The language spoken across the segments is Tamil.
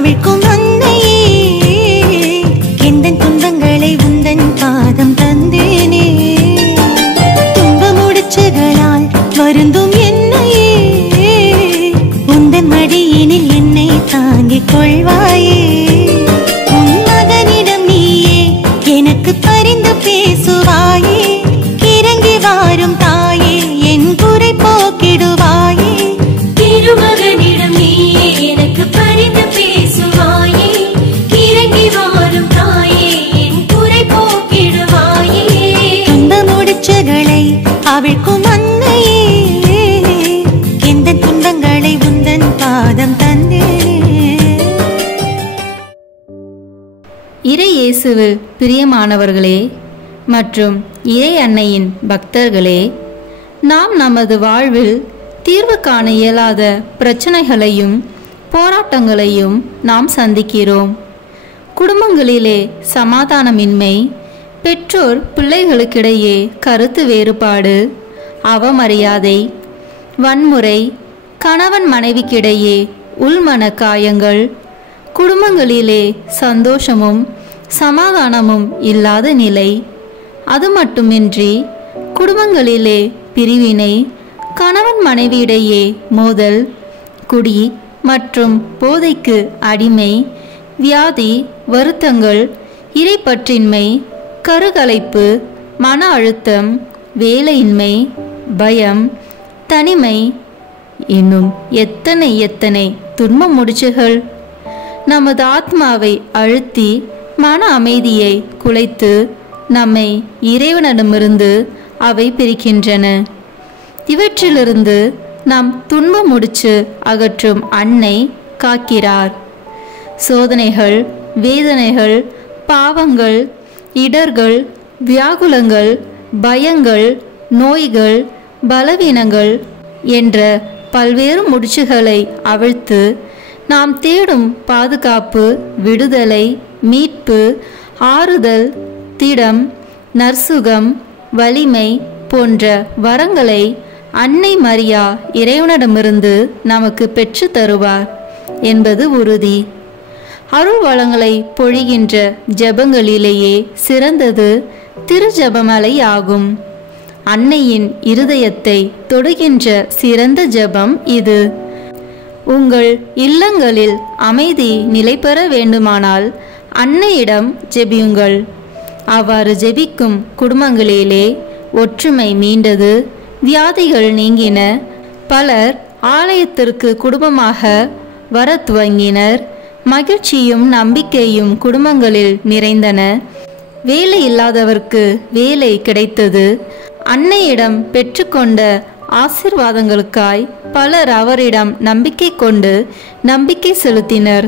அவிழ்க்கும் அன்னையே, எந்தன் துன்பங்களை உந்தன் பாதம் தந்தேனே. துன்ப முடிச்சுகளால் வருந்தும் என்னையே, உந்தன் மடியினில் என்னை தாங்கிக் கொள்வாயே. உன் மகனிடம் நீயே எனக்கு பரிந்து பேசுவாயே, இறங்கி வாரும் தாயே என் குறை போக்கிடுவாயே. திருமகனிடம் நீயே எனக்கு பரிந்து பேசுவாயே, இறங்கி வாரும் தாயே என் குறை போக்கிடுவாயே. துன்ப முடிச்சுகளை அவிழ்க்கும் அன்னையே, எந்த துன்பங்களை உந்தன் பாதம் தந்தே. இறை இயேசுவில் பிரியமானவர்களே மற்றும் இறை அன்னையின் பக்தர்களே, நாம் நமது வாழ்வில் தீர்வு காண இயலாத பிரச்சனைகளையும் போராட்டங்களையும் நாம் சந்திக்கிறோம். குடும்பங்களிலே சமாதானமின்மை, பெற்றோர் பிள்ளைகளுக்கிடையே கருத்து வேறுபாடு, அவமரியாதை, வன்முறை, கணவன் மனைவிக்கிடையே உள்மன காயங்கள், குடும்பங்களிலே சந்தோஷமும் சமாதானமும் இல்லாத நிலை. அது மட்டுமின்றி குடும்பங்களிலே பிரிவினை, கணவன் மனைவியிடையே மோதல், குடி மற்றும் போதைக்கு அடிமை, வியாதி, வருத்தங்கள், இறைப்பற்றின்மை, கருகலைப்பு, மன அழுத்தம், வேலையின்மை, பயம், தனிமை, இன்னும் எத்தனை எத்தனை துன்ப முடிச்சுகள் நமது ஆத்மாவை அழுத்தி மன அமைதியை குலைத்து நம்மை இறைவனிடமிருந்து அவை பிரிக்கின்றன. இவற்றிலிருந்து நாம் துன்ப முடிச்சு அகற்றும் அன்னை காக்கிறார். சோதனைகள், வேதனைகள், பாவங்கள், இடர்கள், வியாகுலங்கள், பயங்கள், நோய்கள், பலவீனங்கள் என்ற பல்வேறு முடிச்சுகளை அவிழ்த்து நாம் தேடும் பாதுகாப்பு, விடுதலை, மீட்பு, ஆறுதல், திடம், நற்சுகம், வலிமை போன்ற வரங்களை அன்னை மரியா இறைவனிடமிருந்து நமக்கு பெற்று தருவார் என்பது உறுதி. அருள் வளங்களை பொழிகின்ற ஜெபங்களிலேயே சிறந்தது திருஜெபமலை ஆகும். அன்னையின் இருதயத்தை தொடுகின்ற சிறந்த ஜெபம் இது. உங்கள் இல்லங்களில் அமைதி நிலை பெற வேண்டுமானால் அன்னையிடம் ஜெபியுங்கள். அவ்வாறு ஜெபிக்கும் குடும்பங்களிலே ஒற்றுமை மீண்டது, வியாதிகள் நீங்கின, பலர் ஆலயத்திற்கு குடும்பமாக வர துவங்கினர், மகிழ்ச்சியும் நம்பிக்கையும் குடும்பங்களில் நிறைந்தன, வேலை இல்லாதவர்க்கு வேலை கிடைத்தது. அன்னையிடம் பெற்றுக்கொண்ட ஆசீர்வாதங்களுக்காய் பலர் அவரிடம் நம்பிக்கை கொண்டு நம்பிக்கை செலுத்தினர்.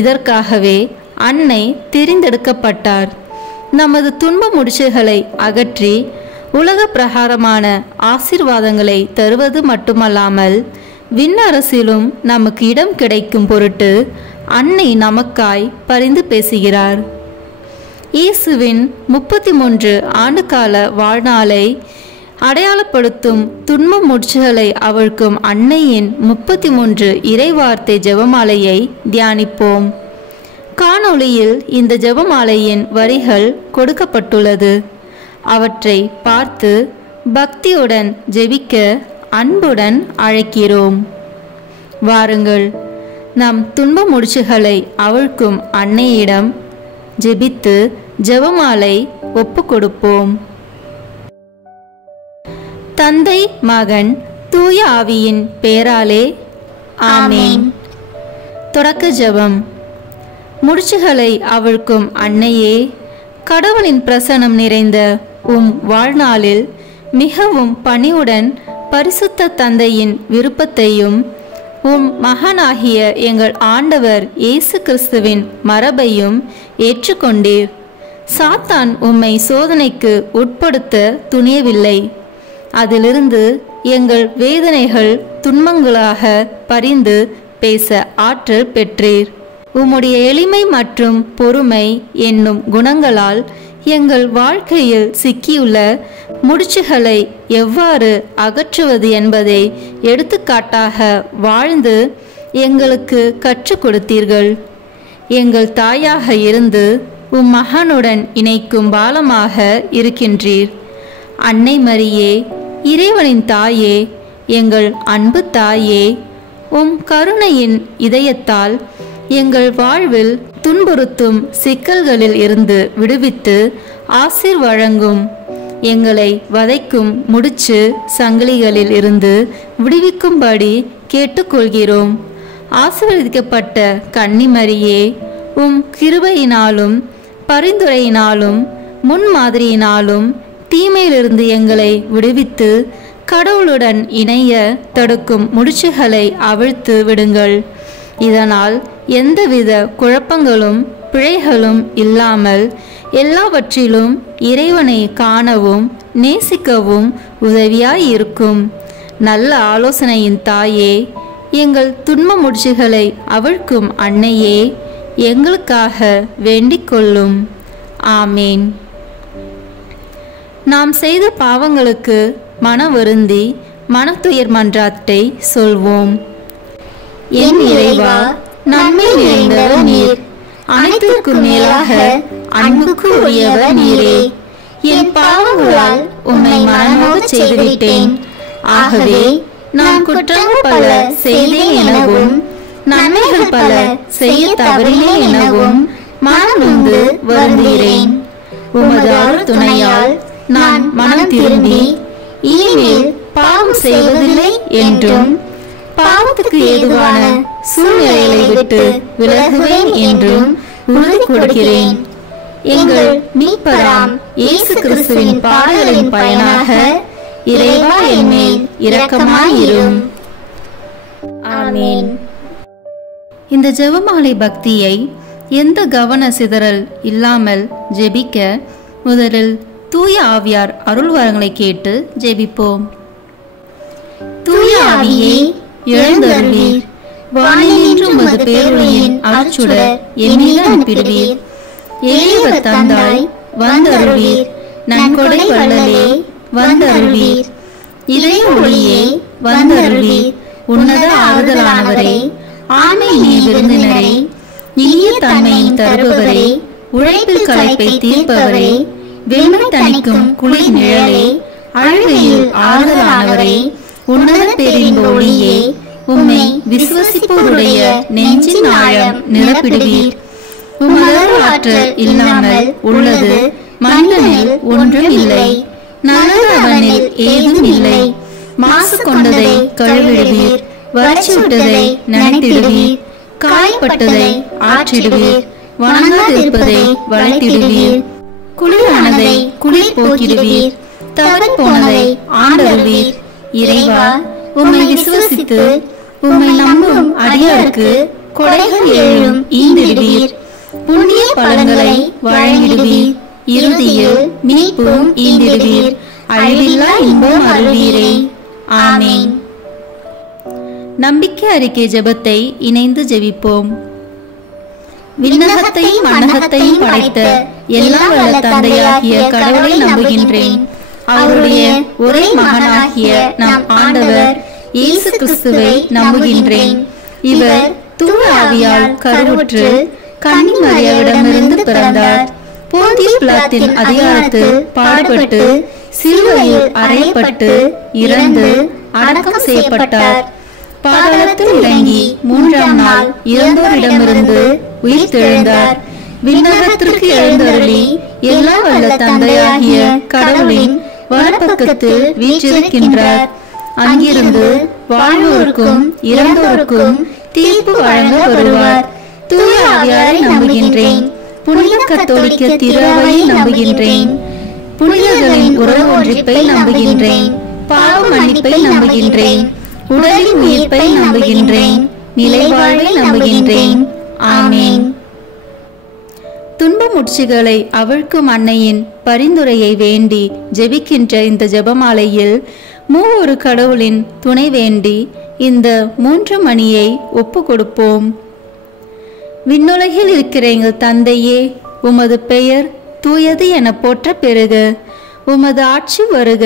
இதற்காகவே அன்னை தெரிந்தெடுக்கப்பட்டார். நமது துன்ப முடிச்சுகளை அகற்றி உலக பிரகாரமான ஆசீர்வாதங்களை தருவது மட்டுமல்லாமல் விண்ணரசிலும் நமக்கு இடம் கிடைக்கும் பொருட்டு அன்னை நமக்காய் பரிந்து பேசுகிறார். இயேசுவின் 33 ஆண்டுகால வாழ்நாளை அடையாளப்படுத்தும் துன்ப முடிச்சுகளை அவிழ்க்கும் அன்னையின் 33 இறைவார்த்தை ஜெபமாலையை தியானிப்போம். காணொளியில் இந்த ஜெபமாலையின் வரிகள் கொடுக்கப்பட்டுள்ளது. அவற்றை பார்த்து பக்தியுடன் ஜெபிக்க அன்புடன் அழைக்கிறோம். வாருங்கள், நம் துன்ப முடிச்சுகளை அவிழ்க்கும் அன்னையிடம் ஜெபித்து ஜெபமாலை ஒப்பு கொடுப்போம். தந்தை, மகன், தூய ஆவியின் பெயராலே ஆமென். தொடக்க ஜெபம். முடிச்சுகளை அவிழ்க்கும் அன்னையே, கடவுளின் பிரசன்னம் நிறைந்த உம் வாழ்நாளில் மிகவும் பணிவுடன் பரிசுத்த தந்தையின் விருப்பத்தையும் உம் மகனாகிய எங்கள் ஆண்டவர் இயேசு கிறிஸ்துவின் மரபையும் ஏற்றுக்கொண்டீர். சாத்தான் உம்மை சோதனைக்கு உட்படுத்த துணியவில்லை. அதிலிருந்து எங்கள் வேதனைகள் துன்பங்களாக பரிந்து பேச ஆற்றல் பெற்றீர். உம்முடைய எளிமை மற்றும் பொறுமை என்னும் குணங்களால் எங்கள் வாழ்க்கையில் சிக்கியுள்ள முடிச்சுகளை எவ்வாறு அகற்றுவது என்பதை எடுத்துக்காட்டாக வாழ்ந்து எங்களுக்கு கற்றுக் கொடுத்தீர்கள். எங்கள் தாயாக இருந்து உம் மகனுடன் இணைக்கும் பாலமாக இருக்கின்றீர். அன்னை மரியே, இறைவனின் தாயே, எங்கள் அன்பு தாயே, உம் கருணையின் இதயத்தால் எங்கள் வாழ்வில் துன்புறுத்தும் சிக்கல்களில் இருந்து விடுவித்து ஆசீர் வழங்கும். எங்களை வதைக்கும் முடிச்சு சங்கிலிகளில் இருந்து விடுவிக்கும்படி கேட்டுக்கொள்கிறோம். ஆசீர்வதிக்கப்பட்ட கன்னிமரியே, உம் கிருபையினாலும் பரிந்துரையினாலும் முன்மாதிரியினாலும் தீமையிலிருந்து எங்களை விடுவித்து கடவுளுடன் இணைய தடுக்கும் முடிச்சுகளை அவிழ்த்து விடுங்கள். இதனால் எந்தவித குழப்பங்களும் பிழைகளும் இல்லாமல் எல்லாவற்றிலும் இறைவனை காணவும் நேசிக்கவும் உதவியாய் இருக்கும். நல்ல ஆலோசனையின் தாயே, எங்கள் துன்ப முடிச்சுகளை அவிழ்க்கும் அன்னையே, எங்களுக்காக வேண்டிக் கொள்ளும். ஆமேன். நாம் செய்த பாவங்களுக்கு மன வருந்தி மனத்துயர் மன்றாட்டை சொல்வோம். என் இறைவா, நன்மை நிறைந்தவர் நீர், அனைத்திற்கும் மேலாக அன்புக்கு உரியவர் நீரே. என் பாவங்களால் உம்மை மனநோகச் செய்துவிட்டேன். ஆகவே நான் குற்றங்கள் பல செய்தேன் எனவும் நன்மைகள் பல செய்ய தவறினேன் எனவும் மனநொந்து வருந்துகிறேன். உமது அருள் துணையால் நான் மனம் திரும்பி இனிமேல் பாவம் செய்வதில்லை என்றும் பாவத்துக்கு ஏதுவான சூழ்நிலைகளை விட்டு விலகுவேன் என்றும் உறுதி கொடுக்கிறேன். எங்கள் மீட்பராம் இயேசு கிறிஸ்துவின் பாடுகளின் பயனாக இறைவா என் மேல் இரக்கமாயிரும். ஆமென். இந்த ஜெபமாலை பக்தியை எந்த கவன சிதறல் இல்லாமல் ஜெபிக்க முதலில் தூய ஆவியார் அருள் வரங்களை கேட்டு ஜெபிப்போம். தூய ஆவியே, எழுந்தருளீர். வானினின்று உமது பேரொளியின் அருட்சுடர் என் மீது அனுப்பிடுவீர். எளியவர் தந்தாய் வந்தருளீர். நன்கொடை வள்ளலே வந்தருளீர். இதய ஒளியே வந்தருளீர். உன்னத ஆறுதலானவரே, ஆண்மை நீ விருந்தினரே, இனிய தன்மையின் தருபவரே, உழைப்பில் களைப்பை தீர்ப்பவரே, வெண்மை தணிக்கும் குளிர் நிழலே, அழுகையில் ஆறுதலானவரே, உன்னத பேரின் ஒளியே, உம்மை விசுவசிப்போருடைய நெஞ்சின் ஆழம் நிரப்பிடுவீர். உமது ஆற்றல் இல்லாமல் உள்ளது மனிதனில் ஒன்றும் இல்லை. நல்லது அவனில் ஏதும் இல்லை. மாசு கொண்டதை கழுவிடுவீர். வறட்சி விட்டதை நனைத்திடுவீர். காயப்பட்டதை ஆற்றிடுவீர். வணங்காதிருப்பதை வளைத்திடுவீர். குளிரானதை குளிர் போக்கிடுவீர். தவறி போனதை ஆண்டருவீர். இறைவா, உம்மை விசுவசித்து உம்மை நம்பும் அடியாருக்கு கொடைகள் ஏழும் ஈந்திடுவீர். புண்ணிய பலன்களை வழங்கிடுவீர். இறுதியில் மீட்பும் ஈந்திடுவீர். அழிவில்லா இன்பம் அருள்வீரே. ஆமென். நம்பிக்கை அறிக்கை ஜெபத்தை இணைந்து ஜெபிப்போம். விண்ணகத்தையும் மண்ணகத்தையும் படைத்த எல்லாம் வல்ல தந்தையாகிய கடவுளை நம்புகின்றேன். அவருடைய ஒரே மகனாகிய நம் ஆண்டவர் இயேசு கிறிஸ்துவை நம்புகின்றேன். இவர் தூய ஆவியால் கருவுற்று கன்னி மரியாவிடமிருந்து பிறந்தார். போந்திய பிலாத்தின் அதிகாரத்தில் பாடுபட்டு சிலுவையில் அறையப்பட்டு இறந்து அடக்கம் செய்யப்பட்டார். பாதாளத்தில் இறங்கி மூன்றாம் நாள் இறந்தோரிடமிருந்து உயிர் தெழுந்தார். விண்ணகத்திற்கு எழுந்தருளி எல்லா வல்ல தந்தையாகிய கடவுளின் வலப்பக்கத்தில் வீற்றிருக்கின்றார். அங்கிருந்து வாழ்வோருக்கும் இறந்தோருக்கும் தீர்ப்பு வழங்க வருவார். தூய ஆவியாரை நம்புகின்றேன். புனித கத்தோலிக்க திருவையை நம்புகின்றேன். புனிதர்களின் உறவு ஒன்றிப்பை நம்புகின்றேன். பாவ மன்னிப்பை நம்புகின்றேன். உடலின் உயிர்ப்பை நம்புகின்றேன். நிலை வாழ்வை நம்புகின்றேன். ஆமென். துன்ப முட்சிகளை அவிழ்க்கும் அன்னையின் பரிந்துரையை வேண்டி ஜெபிக்கின்ற இந்த ஜெபமாலையில் மூவொரு கடவுளின் துணை வேண்டி இந்த 3 மணியை ஒப்பு கொடுப்போம். விண்ணுலகில் இருக்கிற எங்கள் தந்தையே, உமது பெயர் தூயது என போற்ற பெறுக. உமது ஆட்சி வருக.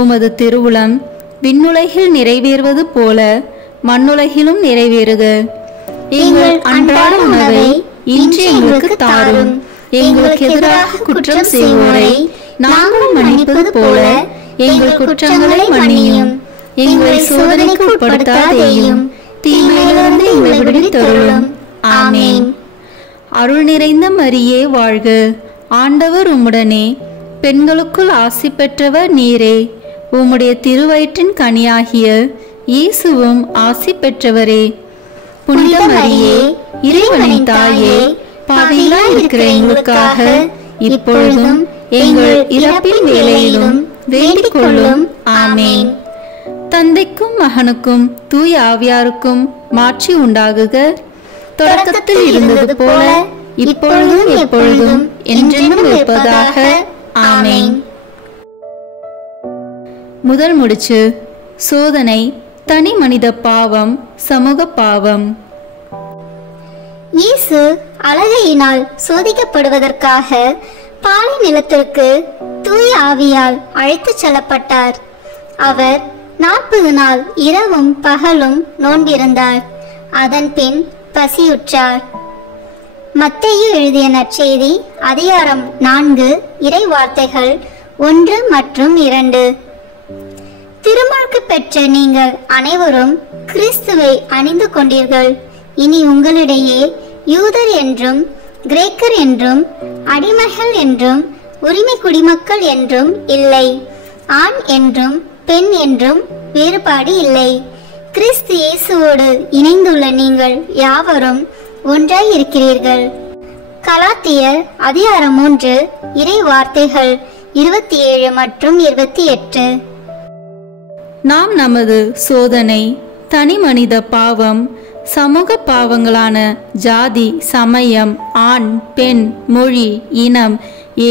உமது திருவுளம் விண்ணுலகில் நிறைவேறுவது போல மண்ணுலகிலும் நிறைவேறுக. எங்கள் அன்றாட உணவை இன்று எங்களுக்கு தாரும். எங்களுக்கு எதிராக குற்றம் செய்வோரை நாங்கள் மன்னிப்பது போல எங்கள் குற்றங்களை மன்னியும். எங்களை சோதனைக்கு உட்படுத்தாதேயும், தீமையிலிருந்து எங்களை விடுவித்தருளும். ஆமென். அருள் நிறைந்த மரியே வாழ்க, ஆண்டவர் உம்முடனே, பெண்களுக்குள் ஆசி பெற்றவர் நீரே. உம்முடைய திருவயிற்றின் கனியாகிய இயேசுவும் ஆசி பெற்றவரே. புனித மரியே, இறைவனின் தாயே, பாவிகளாய் இருக்கிற எங்களுக்காக இப்பொழுதும் எங்கள் இறப்பின் வேளையிலும் வேண்டிக் கொள்ளும். ஆமென். தந்தைக்கும் மகனுக்கும் தூய ஆவியாருக்கும் மாட்சி உண்டாகுக, தொடக்கத்தில் இருந்தது போல இப்பொழுதும் எப்பொழுதும் என்றென்றும் இருப்பதாக. ஆமென். முதல் முடிச்சு. சோதனை, தனி மனித பாவம், சமூக பாவம். இயேசு அழகையினால் சோதிக்கப்படுவதற்காக பாலை நிலத்திற்கு தூய ஆவியால் அழைத்துச் செல்லப்பட்டார். அவர் 40 நாள் இரவும் பகலும் நோன்பிருந்தார். அதன் பின் பசியுற்றார். மத்தேயு எழுதிய நற்செய்தி அதிகாரம் 4 இறை வார்த்தைகள் 1 மற்றும் 2. திருமார்க்கு பெற்ற நீங்கள் அனைவரும் கிறிஸ்துவை அணிந்து கொண்டீர்கள். இனி உங்களிடையே யூதர் என்றும் கிரேக்கர் என்றும் அடிமைகள் என்றும் உரிமை குடிமக்கள் என்றும் இல்லை, ஆண் என்றும் பெண் என்றும் வேறுபாடு இல்லை. கிறிஸ்து இயேசுவோடு இணைந்துள்ள நீங்கள் யாவரும் ஒன்றாய் இருக்கிறீர்கள். கலாத்தியர் அதிகாரம் 3 இறை வார்த்தைகள் 27 மற்றும் 28. நாம் நமது சோதனை, தனி மனித பாவம், சமூக பாவங்களான ஜாதி, சமயம், ஆண் பெண், மொழி, இனம்,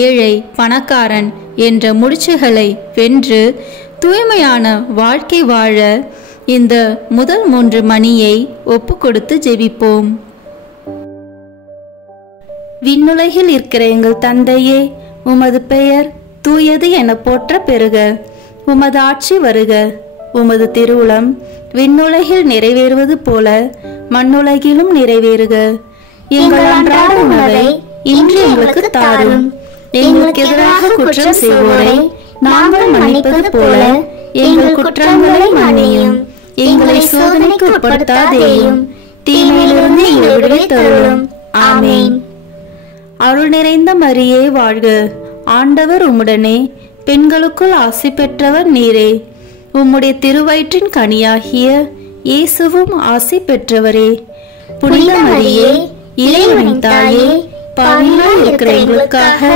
ஏழை பணக்காரன் என்ற முடிச்சுகளை வென்று தூய்மையான வாழ்க்கை வாழ இந்த முதல் 3 மணியை ஒப்பு கொடுத்து ஜெபிப்போம். விண்ணுலகில் இருக்கிற எங்கள் தந்தையே, உமது பெயர் தூயது என போற்ற பெறுக. உமது ஆட்சி வருக. உமது திருவுளம் விண்ணுலகில் நிறைவேறுவது போல மண்ணுலகிலும் நிறைவேறுக. எங்கள் அன்றாட உணவை இன்று எங்களுக்கு தாரும். எங்களுக்கு எதிராக குற்றம் செய்வோரை நாங்கள் மன்னிப்பது போல எங்கள் குற்றங்களை மன்னியும். எங்களை சோதனைக்கு உட்படுத்தாதேயும், தீமையிலிருந்து எங்களை விடுவித்தருளும். ஆமென். அருள் நிறைந்த மரியே வாழ்க, ஆண்டவர் உம்முடனே, பெண்களுக்குள் ஆசி பெற்றவர் நீரே. உம்முடைய திருவயிற்றின் கனியாகிய இயேசுவும் ஆசி பெற்றவரே. புனித மரியே, இறைவனின் தாயே, பாவிகளாய் இருக்கிற எங்களுக்காக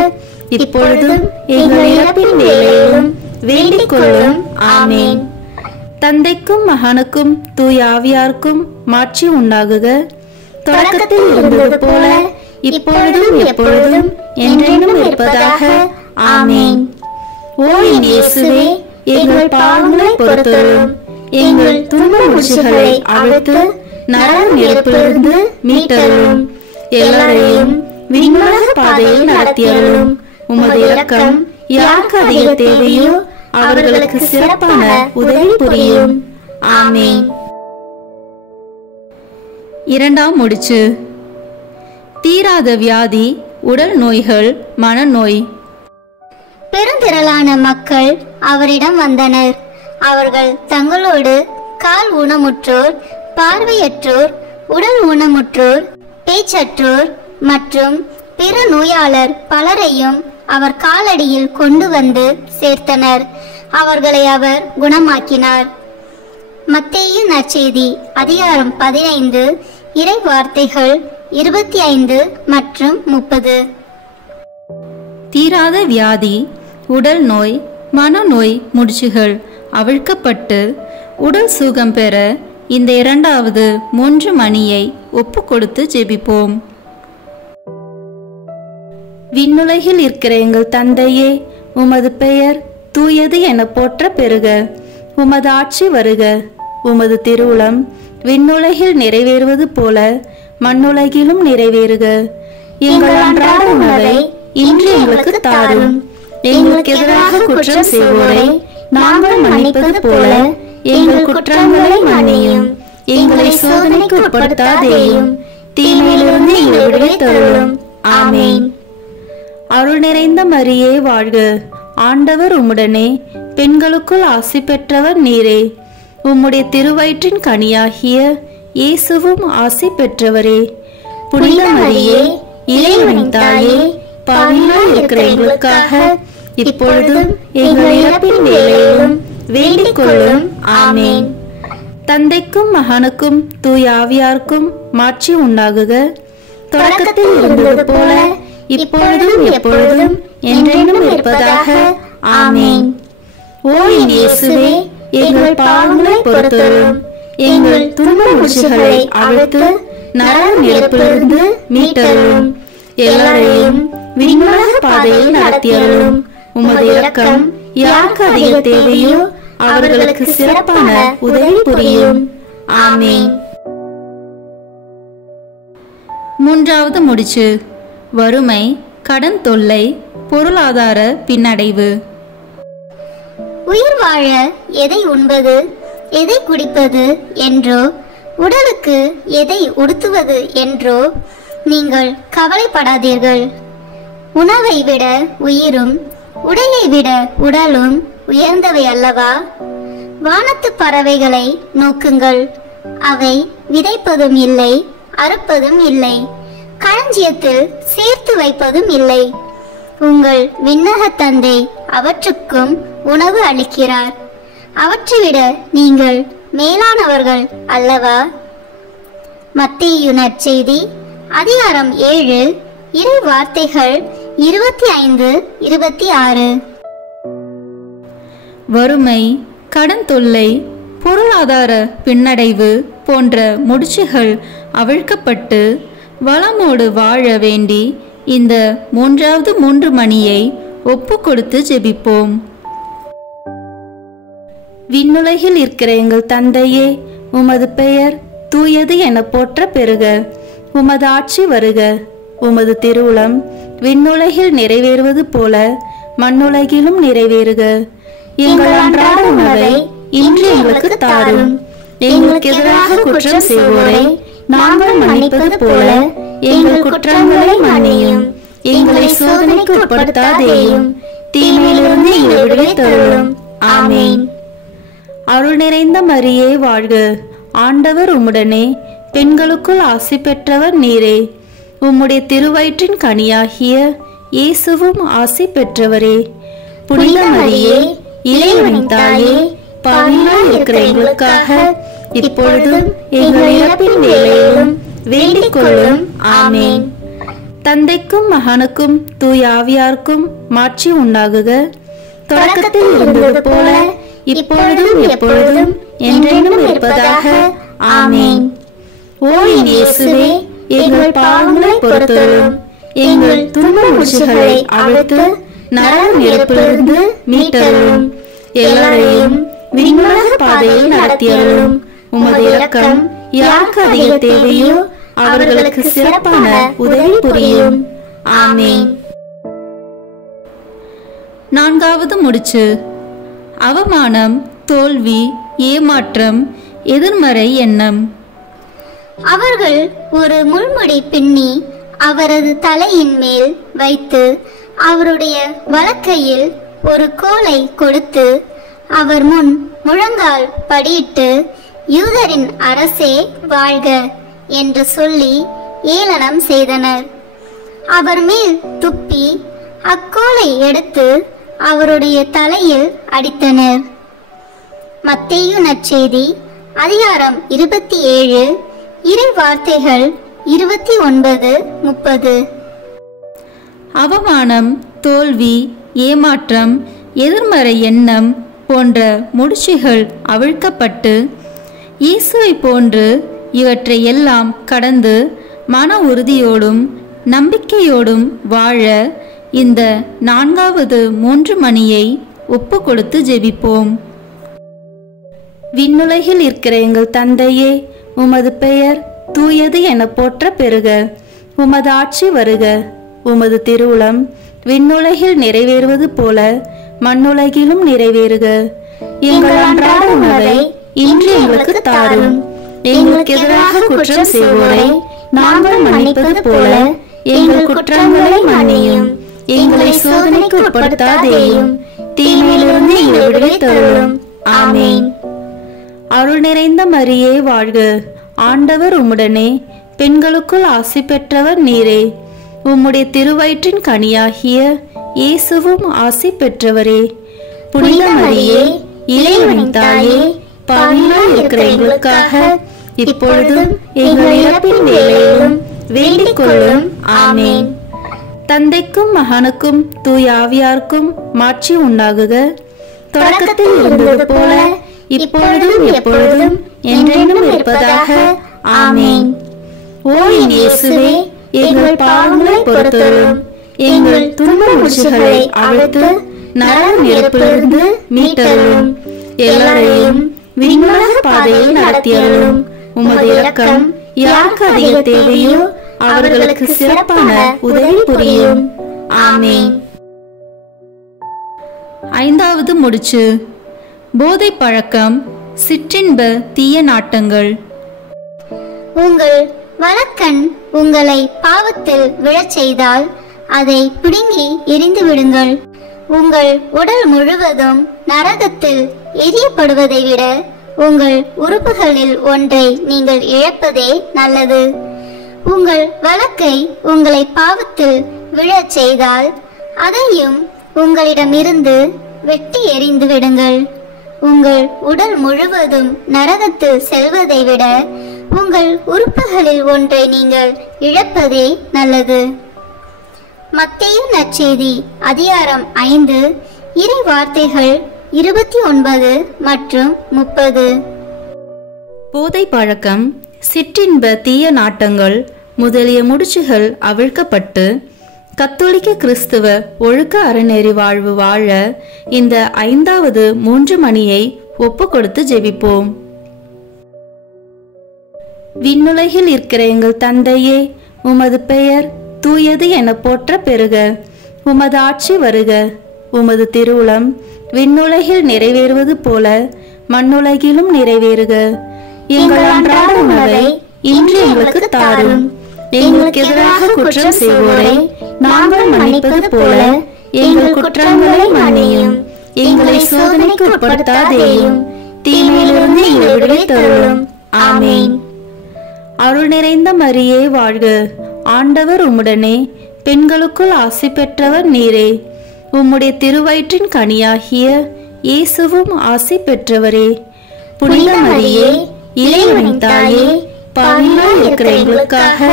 இப்பொழுதும் எங்கள் இறப்பின் வேளையிலும் வேண்டிக் கொள்ளும். ஆமென். தந்தைக்கும் மகனுக்கும் தூய ஆவியாருக்கும் மாட்சி உண்டாகுக, தொடக்கத்தில் இருந்தது போல இப்பொழுதும் எப்பொழுதும் என்றென்றும் இருப்பதாக. ஆமென். ஓ என் இயேசுவே, எங்கள் பாவங்களை பொறுத்தருளும். எங்கள் துன்ப முடிச்சுகளை அவிழ்த்து நரக நெருப்பிலிருந்து மீட்டருளும். எல்லாரையும் விண்ணுலக பாதையில் நடத்தியருளும். உமது இரக்கம் யாருக்கு அதிக தேவையோ அவர்களுக்கு சிறப்பான உதவி புரியும். ஆமென். இரண்டாம் முடிச்சு. தீராத வியாதி, உடல் நோய்கள், மனநோய். பெருந்திரளான மக்கள் அவரிடம் வந்தனர். அவர்கள் தங்களோடு கால் ஊனமுற்றோர், பார்வையற்றோர், உடல் ஊனமுற்றோர், பேச்சற்றோர் மற்றும் பிற நோயாளர் பலரையும் அவர் காலடியில் கொண்டு வந்து சேர்த்தனர். அவர்களை அவர் குணமாக்கினார். மத்தேயு நற்செய்தி அதிகாரம் 15 இறை வார்த்தைகள் 25 மற்றும் 30. தீராத வியாதி, உடல் நோய், மனநோய் முடிச்சுகள் அவிழ்க்கப்பட்டு உடல் சுகம் பெற இந்த இரண்டாவது 3 மணியை ஒப்பு கொடுத்து ஜெபிப்போம். விண்ணுலகில் இருக்கிற எங்கள் தந்தையே, உமது பெயர் தூயது என போற்ற பெறுக. உமது ஆட்சி வருக. உமது திருவுளம் விண்ணுலகில் நிறைவேறுவது போல மண்ணுலகிலும் நிறைவேறுக. எங்கள் அன்றாட உணவை இன்று எங்களுக்கு தாரும். எங்களுக்கு எதிராக குற்றம் செய்வோரை நாங்கள் மன்னிப்பது போல எங்கள் குற்றங்களை மன்னியும். எங்களை சோதனைக்கு உட்படுத்தாதேயும், தீமையிலிருந்து எங்களை விடுவித்தருளும். ஆமென். அருள் நிறைந்த மரியே வாழ்க, ஆண்டவர் உம்முடனே, பெண்களுக்குள் ஆசி பெற்றவர் நீரே. உம்முடைய திருவயிற்றின் கனியாகிய இயேசுவும் ஆசி பெற்றவரே. புனித மரியே, இறைவனின் தாயே, பாவிகளாய் இருக்கிற எங்களுக்காக இப்பொழுதும் எங்கள் இறப்பின் வேளையிலும் வேண்டிக் கொள்ளும். ஆமென். தந்தைக்கும் மகனுக்கும் தூய ஆவியாருக்கும் மாட்சி உண்டாகுக. தொடக்கத்தில் இருந்தது போல இப்பொழுதும் எப்பொழுதும் என்றென்றும் இருப்பதாக. ஆமென். ஓ என் இயேசுவே, எங்கள் பாவங்களை பொறுத்தருளும், எங்கள் துன்ப முடிச்சுகளை அவிழ்த்து நரக நெருப்பிலிருந்து மீட்டருளும், எல்லாரையும் விண்ணுலக பாதையில் நடத்தியருளும். உமது இரக்கம் யாருக்கு அதிக தேவையோ அவர்களுக்கு சிறப்பான உதவி புரியும். ஆமென். மூன்றாவது முடிச்சு, வறுமை, கடன் தொல்லை, பொருளாதார பின்னடைவு. உயிர் வாழ எதை உண்பது, எதை குடிப்பது என்றோ, உடலுக்கு எதை உடுத்துவது என்றோ நீங்கள் கவலைப்படாதீர்கள். உணவை விட உயிரும், உடையை விட உடலும் உயர்ந்தவை அல்லவா? வானத்து பறவைகளை நோக்குங்கள், அவை விதைப்பதும் இல்லை, அறுப்பதும் இல்லை, களஞ்சியத்தில் சேர்த்து வைப்பதும் இல்லை. உங்கள் விண்ணக தந்தை அவற்றுக்கும் உணவு அளிக்கிறார். அவற்றை விட நீங்கள் மேலானவர்கள் அல்லவா? மத்தேயு நற்செய்தி அதிகாரம் 7 இறை வார்த்தைகள் 25-26. வறுமை, கடன் தொல்லை, பொருளாதார பின்னடைவு போன்ற முடிச்சுகள் அவிழ்க்கப்பட்டு வளமோடு வாழ வேண்டி இந்த மூன்றாவது 3 மணியை ஒப்பு கொடுத்து ஜெபிப்போம். விண்ணுலகில் இருக்கிற எங்கள் தந்தையே, உமது பெயர் தூயது என போற்ற பெறுக. உமது ஆட்சி வருக. உமது திருவுளம் விண்ணுலகில் நிறைவேறுவது போல மண்ணுலகிலும் நிறைவேறுக. எங்கள் அன்றாட உணவை இன்று எங்களுக்கு தாரும். எங்களுக்கு எதிராக குற்றம் செய்வோரை நாங்கள் மன்னிப்பது போல எங்கள் குற்றங்களை மன்னியும். எங்களை சோதனைக்கு உட்படுத்தாதேயும், தீமையிலிருந்து எங்களை விடுவித்தருளும். ஆமென். அருள் நிறைந்த மரியே வாழ்க, ஆண்டவர் உம்முடனே, பெண்களுக்குள் ஆசி பெற்றவர் நீரே. உம்முடைய திருவயிற்றின் கனியாகிய இயேசுவும் ஆசி பெற்றவரே. புனித மரியே, இறைவனின் தாயே, பாவிகளாய் இருக்கிற எங்களுக்காக இப்பொழுதும் எங்கள் இறப்பின் வேளையிலும் வேண்டிக் கொள்ளும். ஆமென். தந்தைக்கும் மகனுக்கும் தூய ஆவியாருக்கும் மாட்சி உண்டாகுக. தொடக்கத்தில் இருந்தது போல இப்பொழுதும் எப்பொழுதும் என்றென்றும் இருப்பதாக. ஆமென். ஓ என் இயேசுவே, எங்கள் பாவங்களை பொறுத்தருளும், எங்கள் துன்ப முடிச்சுகளை அவிழ்த்து நரக நெருப்பிலிருந்து மீட்டருளும், எல்லாரையும் விண்ணுலக பாதையில் நடத்தியருளும். உமது இரக்கம் யாருக்கு அதிக தேவையோ அவர்களுக்கு சிறப்பான உதவி புரியும். ஆமென். நான்காவது முடிச்சு, அவமானம், தோல்வி, ஏமாற்றம், எதிர்மறை எண்ணம். அவர்கள் ஒரு முள்முடி பின்னி அவரது தலையின் மேல் வைத்து அவருடைய வலக்கையில் ஒரு கோலை கொடுத்து அவர் முன் முழங்கால் படியிட்டு, யூதரின் அரசே வாழ்க என்று சொல்லி ஏளனம் செய்தனர். அவர் மேல் துப்பி அக்கோலை எடுத்து அவருடைய தலையில் அடித்தனர். மத்தேயு நற்செய்தி அதிகாரம் 27 இறை வார்த்தைகள் 29-30. அவமானம், தோல்வி, ஏமாற்றம், எதிர்மறை எண்ணம் போன்ற முடிச்சுகள் அவிழ்க்கப்பட்டு இயேசுவை போன்று இவற்றை எல்லாம் கடந்து மன உறுதியோடும் நம்பிக்கையோடும் வாழ இந்த நான்காவது 3 மணியை ஒப்பு கொடுத்து ஜெபிப்போம். விண்ணுலகில் இருக்கிற எங்கள் தந்தையே, உமது பெயர் தூயது என போற்ற பெறுக. உமது ஆட்சி வருக. உமது திருவுளம் விண்ணுலகில் நிறைவேறுவது போல மண்ணுலகிலும் நிறைவேறுக. எங்கள் அன்றாட உணவை இன்று எங்களுக்கு தாரும். எங்களுக்கு எதிராக குற்றம் செய்வோரை நாங்கள் மன்னிப்பது போல எங்கள் குற்றங்களை மன்னியும். எங்களை சோதனைக்கு உட்படுத்தாதேயும், தீமையிலிருந்து எங்களை விடுவித்தருளும். ஆமென். அருள் நிறைந்த மரியே வாழ்க, ஆண்டவர் உம்முடனே, பெண்களுக்குள் ஆசி பெற்றவர் நீரே. உம்முடைய திருவயிற்றின் கனியாகிய இயேசுவும் ஆசி பெற்றவரே. புனித மரியே, இறைவனின் தாயே, பாவிகளாய் இருக்கிற எங்களுக்காக இப்பொழுதும் எங்கள் இறப்பின் வேளையிலும் வேண்டிக் கொள்ளும். ஆமென். தந்தைக்கும் மகனுக்கும் தூய ஆவியாருக்கும் மாட்சி உண்டாகுக. தொடக்கத்தில் இருந்தது போல இப்பொழுதும் எப்பொழுதும் என்றென்றும் இருப்பதாக. ஆமென். ஓ என் இயேசுவே, எங்கள் பாவங்களை பொறுத்தருளும். எங்கள் துன்ப முடிச்சுகளை அவிழ்த்து நரக நெருப்பிலிருந்து மீட்டருளும். எல்லாரையும் விண்ணுலக பாதையில் நடத்தியருளும். உமது இரக்கம் யாருக்கு அதிக தேவையோ அவர்களுக்கு சிறப்பான உதவி புரியும். ஆமென். ஐந்தாவது முடிச்சு. போதை பழக்கம், சிற்றின்ப தீய நாட்டங்கள். உங்கள் வலக்கண் உங்களை பாவத்தில் விழச் செய்தால் அதை பிடுங்கி எரிந்து விடுங்கள். உங்கள் உடல் முழுவதும் நரகத்தில் எரியப்படுவதை விட உங்கள் உறுப்புகளில் ஒன்றை நீங்கள் இழப்பதே நல்லது. உங்கள் வலக்கை உங்களை பாவத்தில் விழச் செய்தால் அதையும் உங்களிடமிருந்து வெட்டி எறிந்து விடுங்கள். உங்கள் உடல் முழுவதும் நரகத்தில் செல்வதை விட உங்கள் உறுப்புகளில் ஒன்றை நீங்கள் இழப்பதே நல்லது. மத்தேயு நற்செய்தி அதிகாரம் 5 இறை வார்த்தைகள் 29 மற்றும் 30. போதை பழக்கம், சிற்றின்ப தீய நாட்டங்கள் முதலிய முடிச்சுகள் அவிழ்க்கப்பட்டு கத்தோலிக்க கிறிஸ்துவ ஒழுக்க அறநெறி வாழ்வு வாழ இந்த 5வது 3 மணியை ஒப்பு கொடுத்து ஜெபிப்போம். விண்ணுலகில் இருக்கிற எங்கள் தந்தையே, உமது பெயர் தூயது என போற்ற பெறுக. உமது ஆட்சி வருக. உமது திருவுளம் விண்ணுலகில் நிறைவேறுவது போல மண்ணுலகிலும் நிறைவேறுக. எங்கள் அன்றாட உணவை இன்று எங்களுக்கு தாரும். எங்களுக்கு எதிராக குற்றம் செய்வோரை நாங்கள் மன்னிப்பது போல எங்கள் குற்றங்களை மன்னியும். எங்களை சோதனைக்கு உட்படுத்தாதேயும், தீமையிலிருந்து எங்களை விடுவித்தருளும். ஆமென். அருள் நிறைந்த மரியே வாழ்க, ஆண்டவர் உம்முடனே, பெண்களுக்குள் ஆசி பெற்றவர் நீரே. உம்முடைய திருவயிற்றின் கனியாகிய இயேசுவும் ஆசி பெற்றவரே. புனித மரியே, இறைவனின் தாயே, பாவிகளாய் இருக்கிற எங்களுக்காக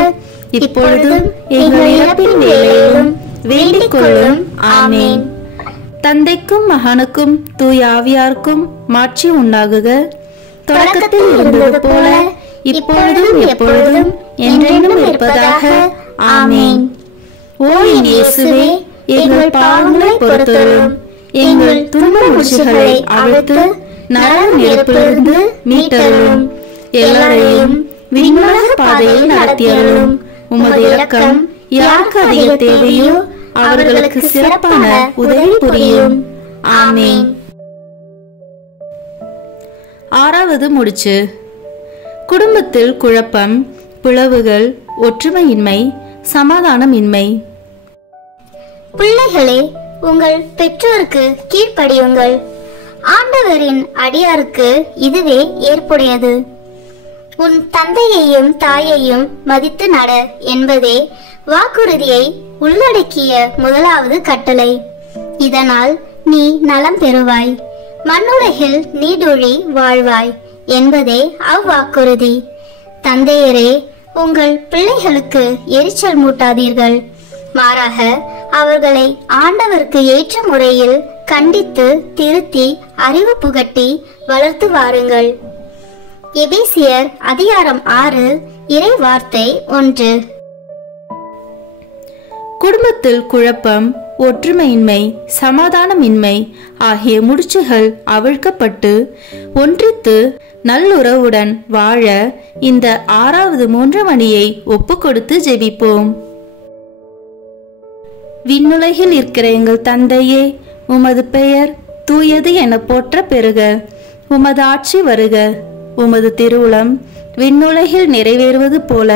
இப்பொழுதும் எங்கள் இறப்பின் வேளையிலும் வேண்டிக் கொள்ளும். ஆமென். தந்தைக்கும் மகனுக்கும் தூய ஆவியாருக்கும் மாட்சி உண்டாகுக. தொடக்கத்தில் இருந்தது போல இப்பொழுதும் எப்பொழுதும் என்றென்றும் இருப்பதாக. ஆமென். ஓ என் இயேசுவே, எங்கள் பாவங்களை பொறுத்தருளும். எங்கள் துன்ப முடிச்சுகளை அவிழ்த்து நரக நெருப்பிலிருந்து மீட்டருளும். எல்லாரையும் விண்ணுலக பாதையில் நடத்தியருளும். உமது இரக்கம் யாருக்கு அதிக தேவையோ அவர்களுக்கு சிறப்பான உதவி புரியும். ஆமென். 6வது முடிச்சு. குடும்பத்தில் குழப்பம், பிளவுகள், ஒற்றுமையின்மை, சமாதானமின்மை. பிள்ளைகளே, உங்கள் பெற்றோருக்கு கீழ்ப்படியுங்கள். ஆண்டவரின் அடியாருக்கு இதுவே ஏற்புடையது. உன் தந்தையையும் தாயையும் மதித்து நட என்பதே வாக்குறுதியை உள்ளடக்கிய முதலாவது கட்டளை. இதனால் நீ நலம் பெறுவாய், மண்ணுலகில் நீடூழி வாழ்வாய் என்பதே அவ்வாக்குறுதி. தந்தையரே, உங்கள் பிள்ளைகளுக்கு எரிச்சல் மூட்டாதீர்கள். மாறாக அவர்களை ஆண்டவருக்கு ஏற்ற முறையில் கண்டித்து திருத்தி அறிவு புகட்டி வளர்த்து வாருங்கள். எபேசியர் அதிகாரம் 6 இறை வார்த்தை 1. குடும்பத்தில் குழப்பம், ஒற்றுமையின்மை, சமாதானமின்மை ஆகிய முடிச்சுகள் அவிழ்க்கப்பட்டு ஒன்றித்து நல்லுறவுடன் வாழ இந்த 6வது 3 மணியை ஒப்பு கொடுத்து ஜெபிப்போம். விண்ணுலகில் இருக்கிற எங்கள் தந்தையே, உமது பெயர் தூயது என போற்ற பெறுக. உமது ஆட்சி வருக. உமது திருவுளம் விண்ணுலகில் நிறைவேறுவது போல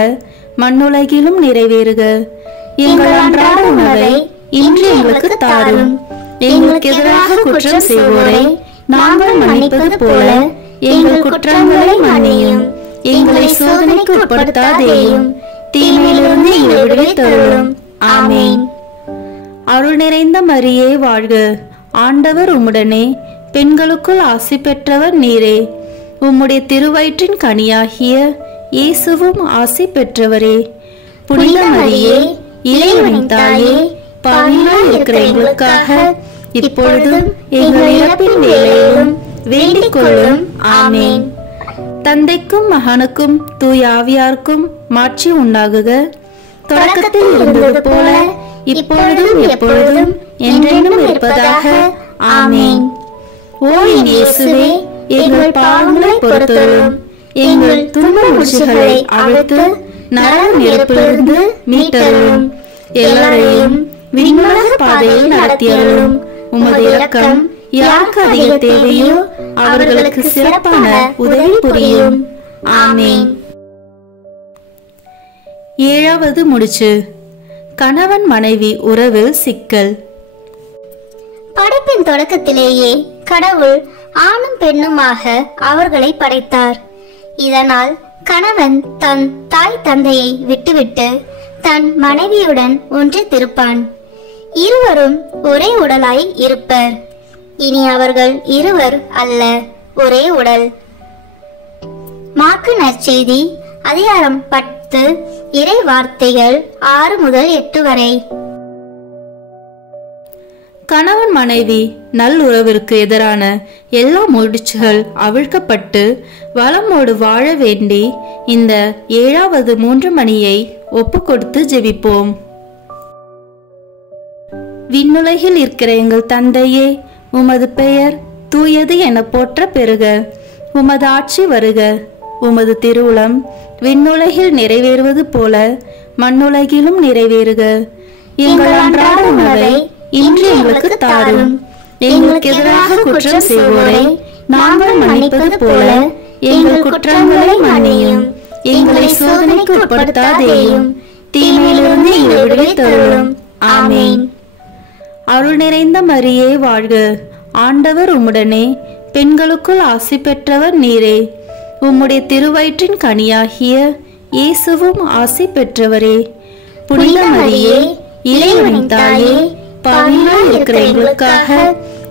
மண்ணுலகிலும் நிறைவேறுக. எங்கள் அன்றாட உணவை இன்று எங்களுக்கு தாரும். எங்களுக்கு எதிராக குற்றம் செய்வோரை நாங்கள் மன்னிப்பது போல எங்கள் குற்றங்களை மன்னியும். எங்களை சோதனைக்கு உட்படுத்தாதேயும், தீமையிலிருந்து எங்களை விடுவித்தருளும். ஆமென். அருள் நிறைந்த மரியே வாழ்க. ஆண்டவர் உம்முடனே, பெண்களுக்குள் ஆசி பெற்றவர் நீரே. உம்முடைய திருவயிற்றின் கனியாகிய இயேசுவும் ஆசி பெற்றவரே. புனித மரியே, இறைவனின் தாயே, பாவிகளாய் இருக்கிற எங்களுக்காக இப்பொழுதும் எங்கள் இறப்பின் வேளையிலும் வேண்டிக் கொள்ளும். ஆமென். தந்தைக்கும் மகனுக்கும் தூய ஆவியாருக்கும் மாட்சி உண்டாகுக. தொடக்கத்தில் இருந்தது போல இப்பொழுதும் எப்பொழுதும் என்றென்றும் இருப்பதாக. ஆமென். ஓ என் இயேசுவே, எங்கள் பாவங்களை பொறுத்தருளும். எங்கள் துன்ப முடிச்சுகளை அவிழ்த்து நரக நெருப்பிலிருந்து மீட்டருளும். எல்லாரையும் விண்ணுலக பாதையில் நடத்தியருளும். உமது இரக்கம் யாருக்கு அதிக தேவையோ அவர்களுக்கு சிறப்பான உதவி புரியும். ஆமென். ஏழாவது முடிச்சு. கணவன் மனைவி உறவில் சிக்கல். படைப்பின் தொடக்கத்திலேயே கடவுள் ஆணும் பெண்ணுமாக அவர்களை படைத்தார். இதனால் கணவன் தன் தாய் தந்தையை விட்டுவிட்டு தன் மனைவியுடன் ஒன்றித்திருப்பான். இருவரும் ஒரே உடலாய் இருப்பர். இனி அவர்கள் இருவர் அல்ல, ஒரே உடல். மாற்கு நற்செய்தி அதிகாரம் 10 இறை வார்த்தைகள் 6 முதல் 8 வரை. கணவன் மனைவி நல்லுறவிற்கு எதிரான எல்லா முடிச்சுகள் அவிழ்க்கப்பட்டு வளமோடு வாழ வேண்டி இந்த 7வது 3 மணியை ஒப்பு கொடுத்து ஜெபிப்போம். விண்ணுலகில் இருக்கிற எங்கள் தந்தையே, உமது பெயர் தூயது என போற்ற பெறுக. உமது ஆட்சி வருக. உமது திருவுளம் விண்ணுலகில் நிறைவேறுவது போல மண்ணுலகிலும் நிறைவேறுக. எங்கள் அன்றாட உணவை இன்று எங்களுக்கு தாரும். எங்களுக்கு எதிராக குற்றம் செய்வோரை நாங்கள் மன்னிப்பது போல எங்கள் குற்றங்களை மன்னியும். எங்களை சோதனைக்கு உட்படுத்தாதேயும், தீமையிலிருந்து எங்களை விடுவித்தருளும். ஆமென். அருள் நிறைந்த மரியே வாழ்க. ஆண்டவர் உம்முடனே, பெண்களுக்குள் ஆசி பெற்றவர் நீரே. உம்முடைய திருவயிற்றின் கனியாகிய இயேசுவும் ஆசி பெற்றவரே. புனித மரியே, இறைவனின் தாயே, பாவிகளாய் இருக்கிற எங்களுக்காக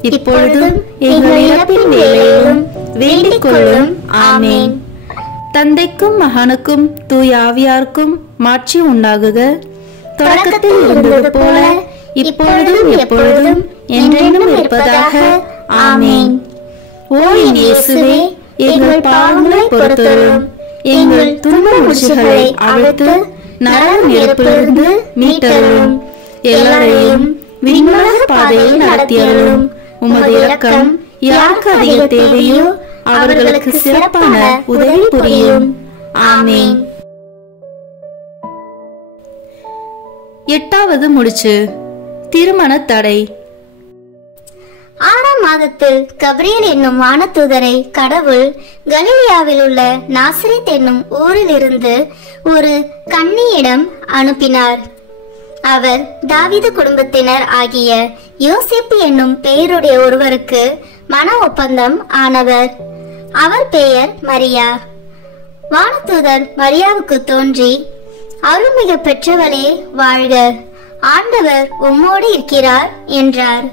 இப்பொழுதும் எங்கள் இறப்பின் வேளையிலும் வேண்டிக் கொள்ளும். ஆமென். தந்தைக்கும் மகனுக்கும் தூய ஆவியாருக்கும் மாட்சி உண்டாகுக. தொடக்கத்தில் இருந்தது போல இப்பொழுதும் எப்பொழுதும் என்றென்றும் இருப்பதாக. ஆமென். ஓ என் இயேசுவே, எங்கள் பாவங்களை பொறுத்தருளும். எங்கள் துன்ப முடிச்சுகளை அவிழ்த்து நரக நெருப்பிலிருந்து மீட்டருளும். எல்லாரையும் விண்ணுலக பாதையில் நடத்தியருளும். உமது இரக்கம் யாருக்கு அதிக தேவையோ அவர்களுக்கு சிறப்பான உதவி புரியும். ஆமென். 8வது முடிச்சு. திருமண தடை. 6ஆம் மாதத்தில் கபிரியேல் என்னும் வானதூதரை கடவுள் கலிலியாவில் உள்ள நாசரேத் என்னும் ஊரில் இருந்து ஒரு கன்னியிடம் அனுப்பினார். அவர் தாவீது குடும்பத்தினர் ஆகிய யோசேப்பு என்னும் பெயருடைய ஒருவருக்கு மன ஒப்பந்தம் ஆனவர். அவர் பெயர் மரியா. வானதூதர் மரியாவுக்கு தோன்றி, அருள்மிக பெற்றவளே வாழ்க, ஆண்டவர் உம்மோடு இருக்கிறார் என்றார்.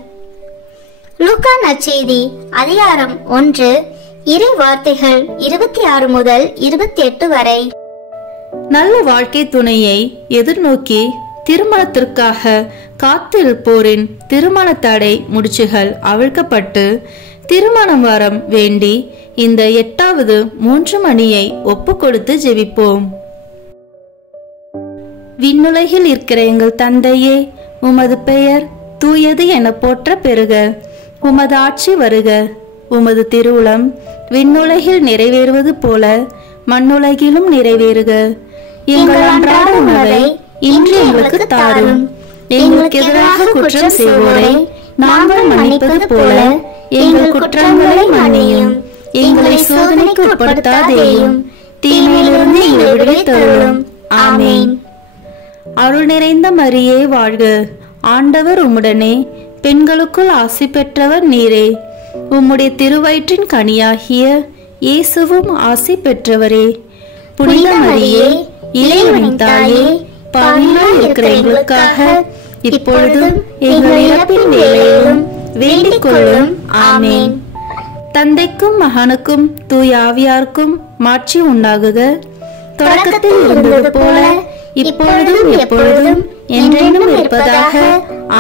லூக்கா நற்செய்தி அதிகாரம் 1 இறை வார்த்தைகள் 26 முதல் 28 வரை. நல்ல வாழ்க்கை துணையை எதிர்நோக்கி திருமணத்திற்காக காத்திருப்போரின் திருமண தடை முடிச்சுகள் அவிழ்க்கப்பட்டு திருமணம் வரம் வேண்டி இந்த 8வது 3 மணியை ஒப்பு கொடுத்து ஜெபிப்போம். விண்ணுலகில் இருக்கிற எங்கள் தந்தையே, உமது பெயர் தூயது என போற்ற பெறுக. உமது ஆட்சி வருக. உமது திருவுளம் விண்ணுலகில் நிறைவேறுவது போல மண்ணுலகிலும் நிறைவேறுக. எங்கள் அன்றாட உணவை இன்று எங்களுக்கு தாரும். எங்களுக்கு எதிராக குற்றம் செய்வோரை நாங்கள் மன்னிப்பது போல எங்கள் குற்றங்களை மன்னியும். எங்களை சோதனைக்கு உட்படுத்தாதேயும், தீமையிலிருந்து எங்களை விடுவித்தருளும். ஆமென். அருள் நிறைந்த மரியே வாழ்க, ஆண்டவர் உம்முடனே, பெண்களுக்குள் ஆசி பெற்றவர் நீரே. உம்முடைய திருவயிற்றின் கனியாகிய இயேசுவும் ஆசி பெற்றவரே. புனித மரியே, இறைவனின் தாயே, பாவிகளாய் இருக்கிற எங்களுக்காக இப்பொழுதும் எங்கள் இறப்பின் வேளையிலும் வேண்டிக் கொள்ளும். ஆமென். தந்தைக்கும் மகனுக்கும் தூய ஆவியாருக்கும் மாட்சி உண்டாகுக. தொடக்கத்தில் இருந்தது போல இப்பொழுதும் எப்பொழுதும் என்றென்றும் இருப்பதாக.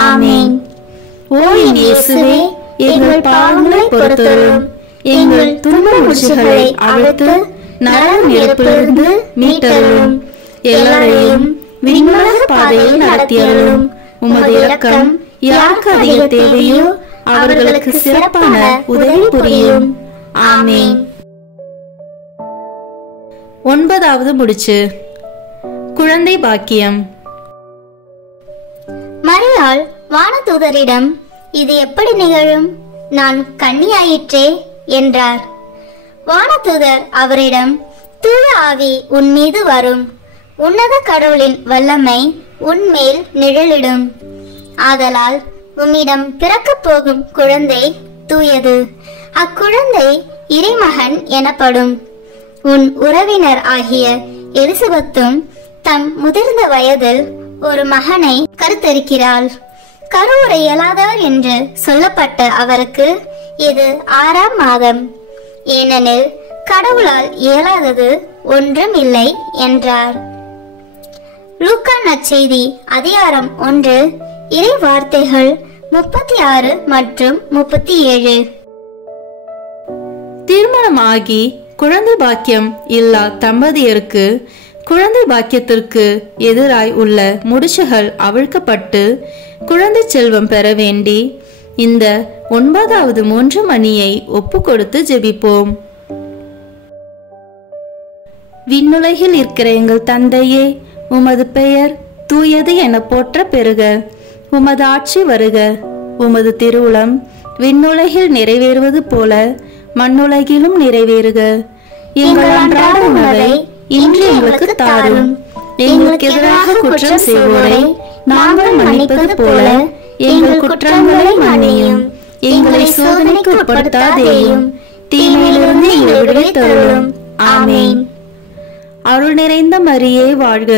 ஆமென். ஓ என் இயேசுவே, எங்கள் பாவங்களை பொறுத்தருளும், எங்கள் துன்ப முடிச்சுகளை அவிழ்த்து நரக நெருப்பிலிருந்து மீட்டருளும், எல்லாரையும் விண்ணுலக பாதையில் நடத்தியருளும். உமது இரக்கம் யாருக்கு அதிக தேவையோ அவர்களுக்கு சிறப்பான உதவி புரியும். ஆமென். 9வது முடிச்சு, குழந்தை பாக்கியம். மரியாள் வானதூதரிடம், இது எப்படி நிகழும்? நான் கன்னியாயிற்றே என்றார். வானதூதர் அவரிடம், தூய ஆவி உன் மீது வரும், உன்னத கடவுளின் வல்லமை உன்மேல் நிழலிடும். ஆதலால் உம்மிடம் பிறக்கப் போகும் குழந்தை தூயது. அக்குழந்தை இறைமகன் எனப்படும். உன் உறவினர் ஆகிய எலிசபெத்தும் தம் முதிர்ந்த வயதில் ஒரு மகனை கருத்தரிக்கிறாள். கருவுற இயலாதவர் என்று சொல்லப்பட்ட அவருக்கு இது 6ஆம் மாதம். ஏனெனில் கடவுளால் இயலாதது ஒன்றும் இல்லை என்றார். லூக்கா நற்செய்தி அதிகாரம் 1 இறை வார்த்தைகள் 36 மற்றும் 37. திருமணமாகி குழந்தை பாக்கியம் இல்லா தம்பதியருக்கு குழந்தை பாக்கியத்திற்கு எதிராய் உள்ள முடிச்சுகள் அவிழ்க்கப்பட்டு குழந்தை செல்வம் பெற வேண்டி இந்த 9வது 3 மணியை ஒப்பு கொடுத்து ஜெபிப்போம். விண்ணுலகில் இருக்கிற எங்கள் தந்தையே, உமது பெயர் தூயது என போற்ற பெறுக. உமது ஆட்சி வருக. உமது திருவுளம் விண்ணுலகில் நிறைவேறுவது போல மண்ணுலகிலும் நிறைவேறுக. எங்கள் அன்றாட உணவை இன்று எங்களுக்கு தாரும். எங்களுக்கு எதிராக குற்றம் செய்வோரை நாங்கள் மன்னிப்பது போல எங்கள் குற்றங்களை மன்னியும். எங்களை சோதனைக்கு உட்படுத்தாதேயும், தீமையிலிருந்து எங்களை விடுவித்தருளும். ஆமென். அருள் நிறைந்த மரியே வாழ்க,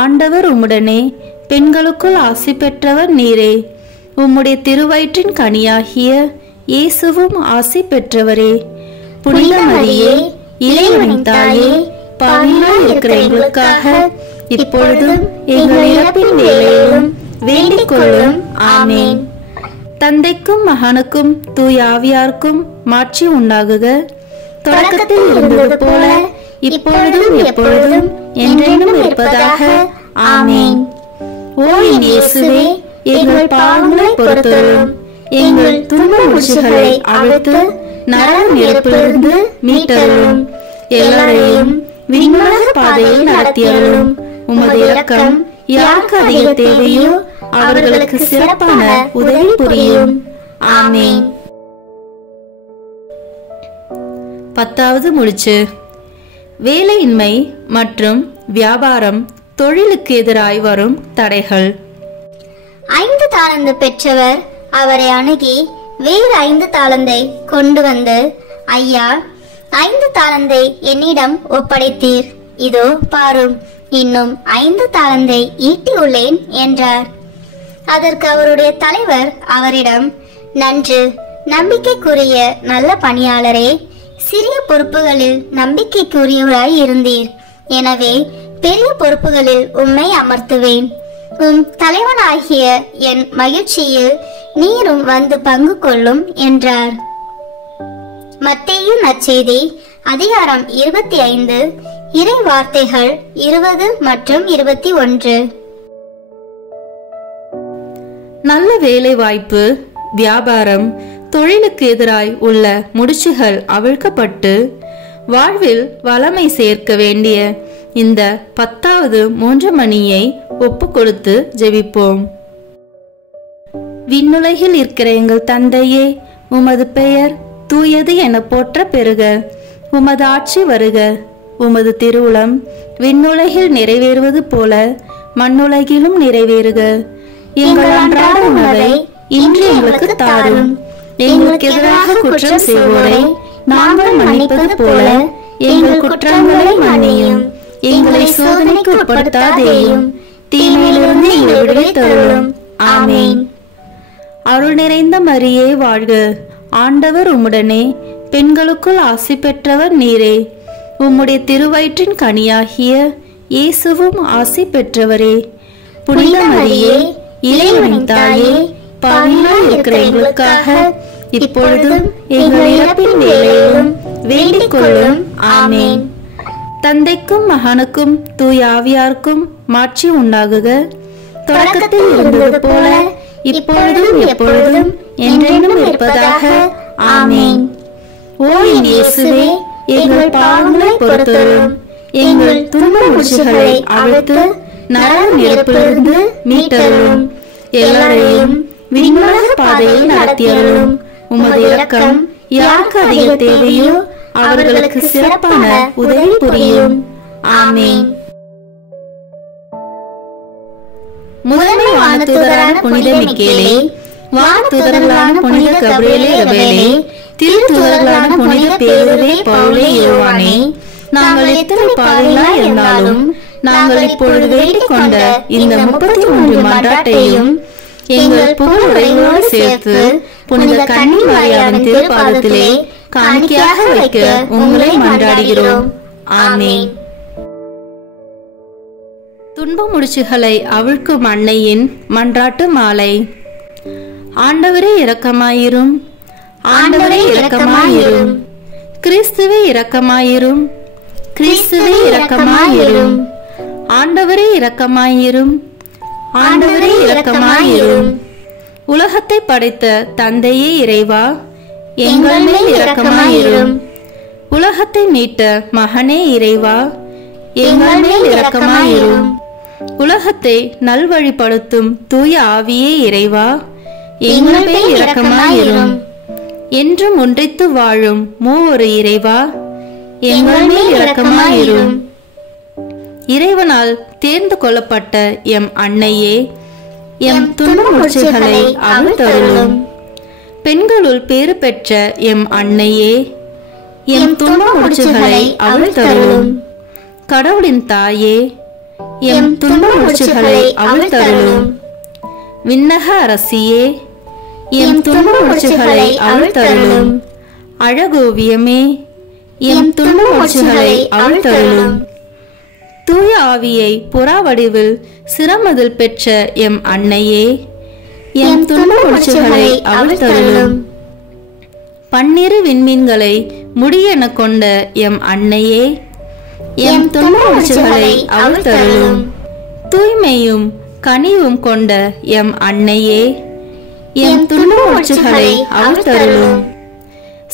ஆண்டவர் உம்முடனே, பெண்களுக்குள் ஆசி பெற்றவர் நீரே. உம்முடைய திருவயிற்றின் கனியாகிய இயேசுவும் ஆசி பெற்றவரே. புனித மரியே, இறைவனின் தாயே, பாவிகளாய் இருக்கிற எங்களுக்காக இப்பொழுதும் எங்கள் இறப்பின் வேளையிலும் வேண்டிக் கொள்ளும். ஆமென். தந்தைக்கும் மகனுக்கும் தூய ஆவியாருக்கும் மாட்சி உண்டாகுக. தொடக்கத்தில் இருந்தது போல இப்பொழுதும் எப்பொழுதும் என்றென்றும் இருப்பதாக. ஆமென். ஓ என் இயேசுவே, எங்கள் பாவங்களை பொறுத்தருளும், எங்கள் துன்ப முடிச்சுகளை அவிழ்த்து நரக நெருப்பிலிருந்து மீட்டருளும், எல்லாரையும் விண்ணுலக பாதையில் நடத்தியருளும். உமது இரக்கம் யாருக்கு அதிக தேவையோ அவர்களுக்கு சிறப்பான உதவி புரியும். ஆமென். 10வது முடிச்சு, வேலையின்மை மற்றும் வியாபாரம் தொழிலுக்கு எதிராய் வரும் தடைகள். 5 தாலந்து பெற்றவர் அவரை அணுகி வேறு 5 தாலந்தை கொண்டு வந்து, ஐயா, 5 தாலந்தை என்னிடம் ஒப்படைத்தீர், இதோ பாரும், இன்னும் 5 தாலந்தை ஈட்டியுள்ளேன் என்றார். அதற்கு அவருடைய தலைவர் அவரிடம், நன்று, நம்பிக்கைக்குரிய நல்ல பணியாளரே, சிறிய பொறுப்புகளில் நம்பிக்கைக்குரியவராய் இருந்தீர், எனவே பெரிய பொறுப்புகளில் உம்மை அமர்த்துவேன். உம் தலைவனாகிய என் மகிழ்ச்சியில் நீரும் வந்து பங்கு கொள்ளும் என்றார். மத்தேயு நற்செய்தி அதிகாரம் 25 இறை வார்த்தைகள் 20 மற்றும் 21. நல்ல வேலை வாய்ப்பு, வியாபாரம், தொழிலுக்கு எதிராய் உள்ள முடிச்சுகள் அவிழ்க்கப்பட்டு வாழ்வில் வளமை சேர்க்க வேண்டிய இந்த 10வது 3 மணியை ஒப்பு கொடுத்து ஜெபிப்போம். விண்ணுலகில் இருக்கிற எங்கள் தந்தையே, உமது பெயர் தூயது என போற்ற பெறுக. உமது ஆட்சி வருக. உமது திருவுளம் விண்ணுலகில் நிறைவேறுவது போல மண்ணுலகிலும் நிறைவேறுக. எங்கள் அன்றாட உணவை இன்று எங்களுக்கு தாரும். எங்களுக்கு எதிராக குற்றம் செய்வோரை நாங்கள் மன்னிப்பது போல எங்கள் குற்றங்களை மன்னியும். எங்களை சோதனைக்கு உட்படுத்தாதேயும், தீமையிலிருந்து எங்களை விடுவித்தருளும். ஆமேன். அருள் நிறைந்த மரியே வாழ்க, ஆண்டவர் உம்முடனே, பெண்களுக்குள் ஆசி பெற்றவர் நீரே. உம்முடைய திருவயிற்றின் கனியாகிய இயேசுவும் ஆசி பெற்றவரே. புனித மரியே, இறைவனின் தாயே, பாவிகளாய் இருக்கிற எங்களுக்காக இப்பொழுதும் எங்கள் இறப்பின் வேளையிலும் வேண்டிக் கொள்ளும். ஆமேன். தந்தைக்கும் மகனுக்கும் தூய ஆவியாருக்கும் மாட்சி உண்டாகுக. தொடக்கத்தில் இருந்தது போல இப்பொழுதும் எப்பொழுதும் என்றென்றும் இருப்பதாக. ஆமேன். ஓ என் இயேசுவே, எங்கள் பாவங்களை பொறுத்தருளும். எங்கள் துன்ப முடிச்சுகளை அவிழ்த்து நரக நெருப்பிலிருந்து மீட்டருளும். எல்லாரையும் விண்ணுலக பாதையில் நடத்தியருளும். உமது இரக்கம் யாருக்கு அதிக தேவையோ அவர்களுக்கு சிறப்பான உதவி புரியும். ஆமேன். முதன்மை வானதூதரான புனித மிக்கேலே, வானதூதர்களான புனித கபிரியேலே ரபேலே, திருத்தூதர்களான புனித பேதுருவே, பவுலே, யோவானே, நாங்கள் எத்தனை பாவிகளாய் இருந்தாலும் நாங்கள் இப்பொழுது வேண்டிக் கொண்ட இந்த 33 மன்றாட்டையும் எங்கள் புகழ் உரைகளோடு சேர்த்து புனித கன்னி மரியாவின் திருப்பாதத்திலே காணிக்கையாக வைக்க உங்களை மன்றாடுகிறோம். ஆமேன். துன்ப முடிச்சுகளை அவிழ்க்கும் அன்னையின் மன்றாட்டு மாலை. ஆண்டவரே இரக்கமாயிரும், ஆண்டவரே இரக்கமாயிரும், கிறிஸ்துவே இரக்கமாயிரும், கிறிஸ்துவே இரக்கமாயிரும், ஆண்டவரே இரக்கமாயிரும், ஆண்டவரே இரக்கமாயிரும். உலகத்தை படைத்த தந்தையே இறைவா, எங்கள் மேல் இரக்கமாயிரும். உலகத்தை மீட்ட மகனே இறைவா, எங்கள் மேல் இரக்கமாயிரும். உலகத்தை நல்வழிப்படுத்தும் தூய ஆவியே இறைவா, எங்கள் மேல் இரக்கமாயிரும். என்றும் ஒன்றித்து வாழும் மூவொரு இறைவா, எங்கள் மேல் இரக்கமாயிரும். இறைவனால் தேர்ந்து கொள்ளப்பட்ட எம் அன்னையே, எம் துன்ப முடிச்சுகளை அவிழ்த்தருளும். பெண்களுள் பேறு பெற்ற எம் அன்னையே, எம் துன்ப முடிச்சுகளை அவிழ்த்தருளும். கடவுளின் தாயே, எம் துன்ப முடிச்சுகளை அவிழ்த்தருளும். விண்ணக அரசியே, எம் துன்ப முடிச்சுகளை அவிழ்த்தருளும். அழகோவியமே, எம் துன்ப முடிச்சுகளை அவிழ்த்தருளும். தூய ஆவியை புறா வடிவில் சிரமதில் பெற்ற எம் அன்னையே, எம் துன்ப முடிச்சுகளை அவிழ்த்தருளும். பன்னிரு விண்மீன்களை முடியென கொண்ட எம் அன்னையே, எம் துன்ப முடிச்சுகளை அவிழ்த்தருளும். தூய்மையும் கனிவும் கொண்ட எம் அன்னையே, எம் துன்ப முடிச்சுகளை அவிழ்த்தருளும்.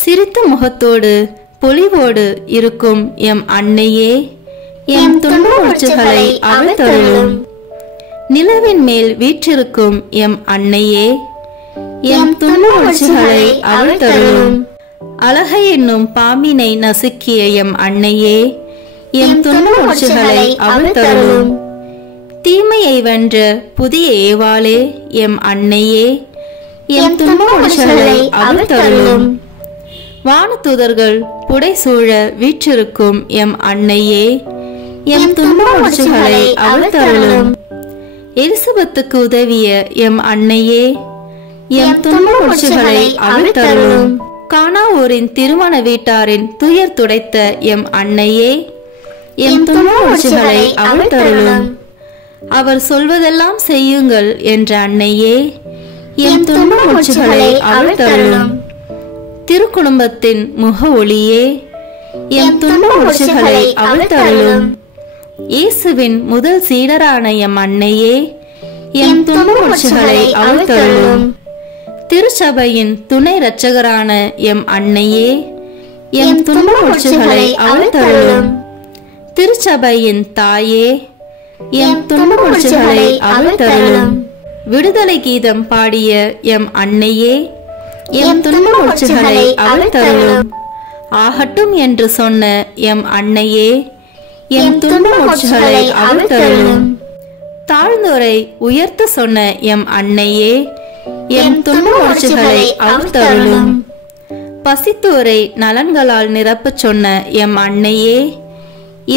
சிரித்த முகத்தோடு பொலிவோடு இருக்கும் எம் அன்னையே, எம் துன்ப முடிச்சுகளை அவிழ்த்தருளும். நிலவின் மேல் வீற்றிருக்கும் எம் அன்னையே, எம் துன்ப முடிச்சுகளை அவிழ்த்தருளும். அழகை என்னும் பாம்பினை நசுக்கிய எம் அன்னையே, எம் துன்ப முடிச்சுகளை அவிழ்த்தருளும். தீமையை வென்ற புதிய ஏவாளே எம் அன்னையே, எம் துன்ப முடிச்சுகளை அவிழ்த்தருளும். வானதூதர்கள் புடைசூழ வீற்றிருக்கும் எம் அன்னையே, எம் துன்ப முடிச்சுகளை அவிழ்த்தருளும். எலிசபெத்துக்கு உதவிய எம் அன்னையே, எம் துன்ப முடிச்சுகளை அவிழ்த்தருளும். கானாவூரின் திருமண வீட்டாரின் துயர் துடைத்த எம் அன்னையே, எம் துன்ப முடிச்சுகளை அவிழ்த்தருளும். அவர் சொல்வதெல்லாம் செய்யுங்கள் என்ற அன்னையே, எம் துன்ப முடிச்சுகளை அவிழ்த்தருளும். திருக்குடும்பத்தின் முக ஒளியே, எம் துன்ப முடிச்சுகளை அவிழ்த்தருளும். இயேசுவின் முதல் சீடரான எம் அன்னையே, எம் துன்ப முடிச்சுகளை அவிழ்த்தருளும். திருச்சபையின் துணை இரட்சகரான எம் அன்னையே, எம் துன்ப முடிச்சுகளை அவிழ்த்தருளும். திருச்சபையின் தாயே, எம் துன்ப முடிச்சுகளை அவிழ்த்தருளும். விடுதலை கீதம் பாடிய எம் அன்னையே, எம் துன்ப முடிச்சுகளை அவிழ்த்தருளும். ஆகட்டும் என்று சொன்ன எம் அன்னையே, எம் துன்ப மூச்சுகளை அவிழ்த்தருளும். தாழ்ந்தோரை உயர்த்த சொன்ன எம் அன்னையே, எம் துன்ப மூச்சுகளை அவிழ்த்தருளும். பசித்தோரை நலன்களால் நிரப்பச் சொன்ன எம் அன்னையே,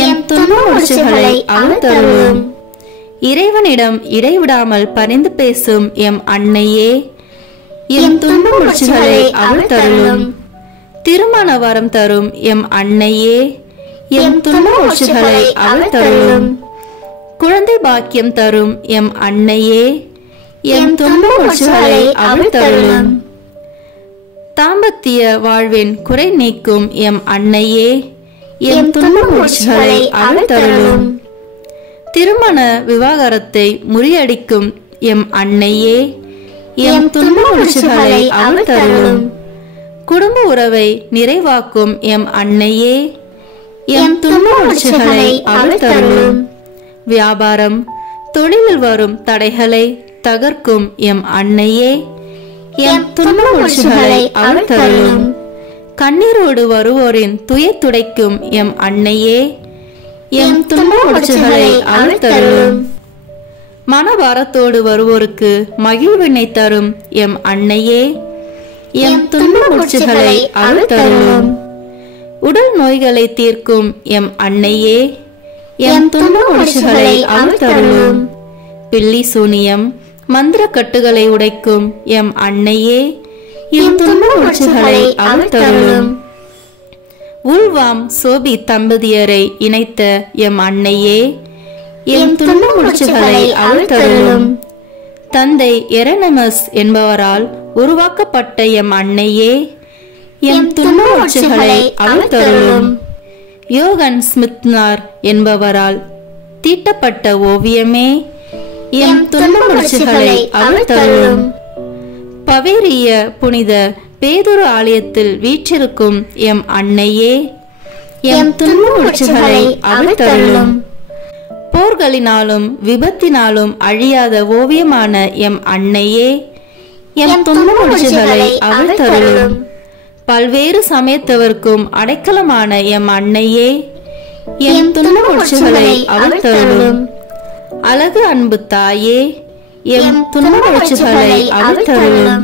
எம் துன்ப மூச்சுகளை அவிழ்த்தருளும். இறைவனிடம் இடைவிடாமல் பரிந்து பேசும் எம் அன்னையே, எம் துன்ப மூச்சுகளை அவிழ்த்தருளும். திருமண வரம் தரும் எம் அன்னையே, எம் துன்ப மூச்சுகளை அவிழ்த்தருளும். குழந்தை பாக்கியம் தரும் எம் அன்னையே, எம் துன்ப மூச்சுகளை அவிழ்த்தருளும். தாம்பத்திய வாழ்வின் குறை நீக்கும் எம் அன்னையே, எம் துன்ப மூச்சுகளை அவிழ்த்தருளும். திருமண விவாகரத்தை முறியடிக்கும் எம் அன்னையே, எம் துன்ப மூச்சுகளை அவிழ்த்தருளும். குடும்ப உறவை நிறைவாக்கும் எம் அன்னையே, எம் துன்ப மூச்சுகளை அவிழ்த்தருளும். வியாபாரம் தொழிலில் வரும் தடைகளை தகர்க்கும் எம் அன்னையே, எம் துன்ப மூச்சுகளை அவிழ்த்தருளும். கண்ணீரோடு வருவோரின் துயர் துடைக்கும் எம் அன்னையே, எம் துன்ப மூச்சுகளை அவிழ்த்தருளும். மனபாரத்தோடு வருவோருக்கு மகிழ்வினை தரும் எம் அன்னையே, எம் துன்ப மூச்சுகளை அவிழ்த்தருளும். உடல் நோய்களை தீர்க்கும் எம் அன்னையே, எம் துன்ப மூச்சுகளை அவிழ்த்தருளும். பில்லி சூனியம் மந்திர கட்டுகளை உடைக்கும் எம் அன்னையே, எம் துன்ப மூச்சுகளை அவிழ்த்தருளும். உள்வாம் சோபி தம்பதியரை இணைத்த எம் அன்னையே, எம் துன்ப மூச்சுகளை அவிழ்த்தருளும். தந்தை எரனமஸ் என்பவரால் உருவாக்கப்பட்ட எம் அன்னையே, எம் துன்ப மூச்சுகளை அவிழ்த்தருளும். யோகன் ஸ்மித்னார் என்பவரால் தீட்டப்பட்ட ஓவியமே, எம் துன்ப மூச்சுகளை அவிழ்த்தருளும். பவேரிய புனித பேதுரு ஆலயத்தில் வீற்றிருக்கும் எம் அன்னையே, எம் துன்ப மூச்சுகளை அவிழ்த்தருளும். போர்களினாலும் விபத்தினாலும் அழியாத ஓவியமான எம் அன்னையே, எம் துன்ப மூச்சுகளை அவிழ்த்தருளும். பல்வேறு சமயத்தவர்க்கும் அடைக்கலமான எம் அன்னையே, எம் துன்ப மூச்சுகளை அவிழ்த்தருளும். அழகு அன்பு தாயே, எம் துன்ப மூச்சுகளை அவிழ்த்தருளும்.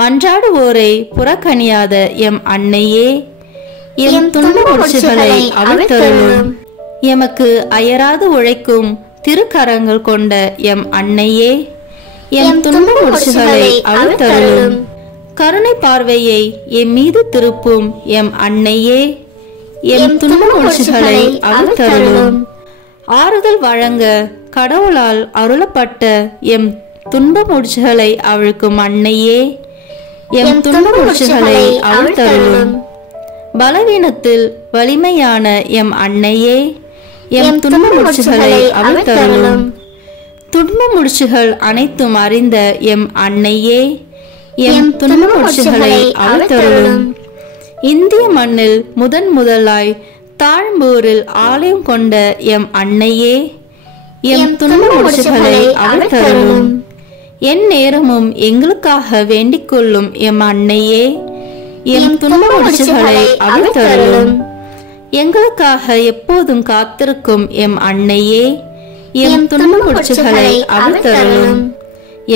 மன்றாடுவோரை புறக்கணியாத எம் அன்னையே, எம் துன்ப மூச்சுகளை அவிழ்த்தருளும். எமக்கு அயராது உழைக்கும் திருக்கரங்கள் கொண்ட எம் அன்னையே, எம் துன்ப மூச்சுகளை அவிழ்த்தருளும். கருணை பார்வையை எம் மீது திருப்பும் எம் அன்னையே, எம் துன்ப மூச்சுகளை அவிழ்த்தருளும். ஆறுதல் வழங்க கடவுளால் அருளப்பட்ட எம் துன்ப மூச்சுகளை அவிழ்க்கும் அன்னையே, எம் துன்ப மூச்சுகளை அவிழ்த்தருளும். பலவீனத்தில் வலிமையான எம் அன்னையே, எம் துன்ப மூச்சுகளை அவிழ்த்தருளும். துன்ப மூச்சுகள் அனைத்தும் அறிந்த எம் அன்னையே, எம் துன்ப மூச்சுகளை அவிழ்த்தருளும். இந்திய மண்ணில் முதலாய் தாழ்ம்பூரில் ஆலயம் கொண்ட எம் அன்னையே, எம் துன்ப மூச்சுகளை அவிழ்த்தருளும். என் நேரமும் எங்களுக்காக வேண்டிக் கொள்ளும் எம் அன்னையே, எம் துன்ப மூச்சுகளை அவிழ்த்தருளும். எங்களுக்காக எப்போதும் காத்திருக்கும் எம் அன்னையே, எம் துன்ப மூச்சுகளை அவிழ்த்தருளும்.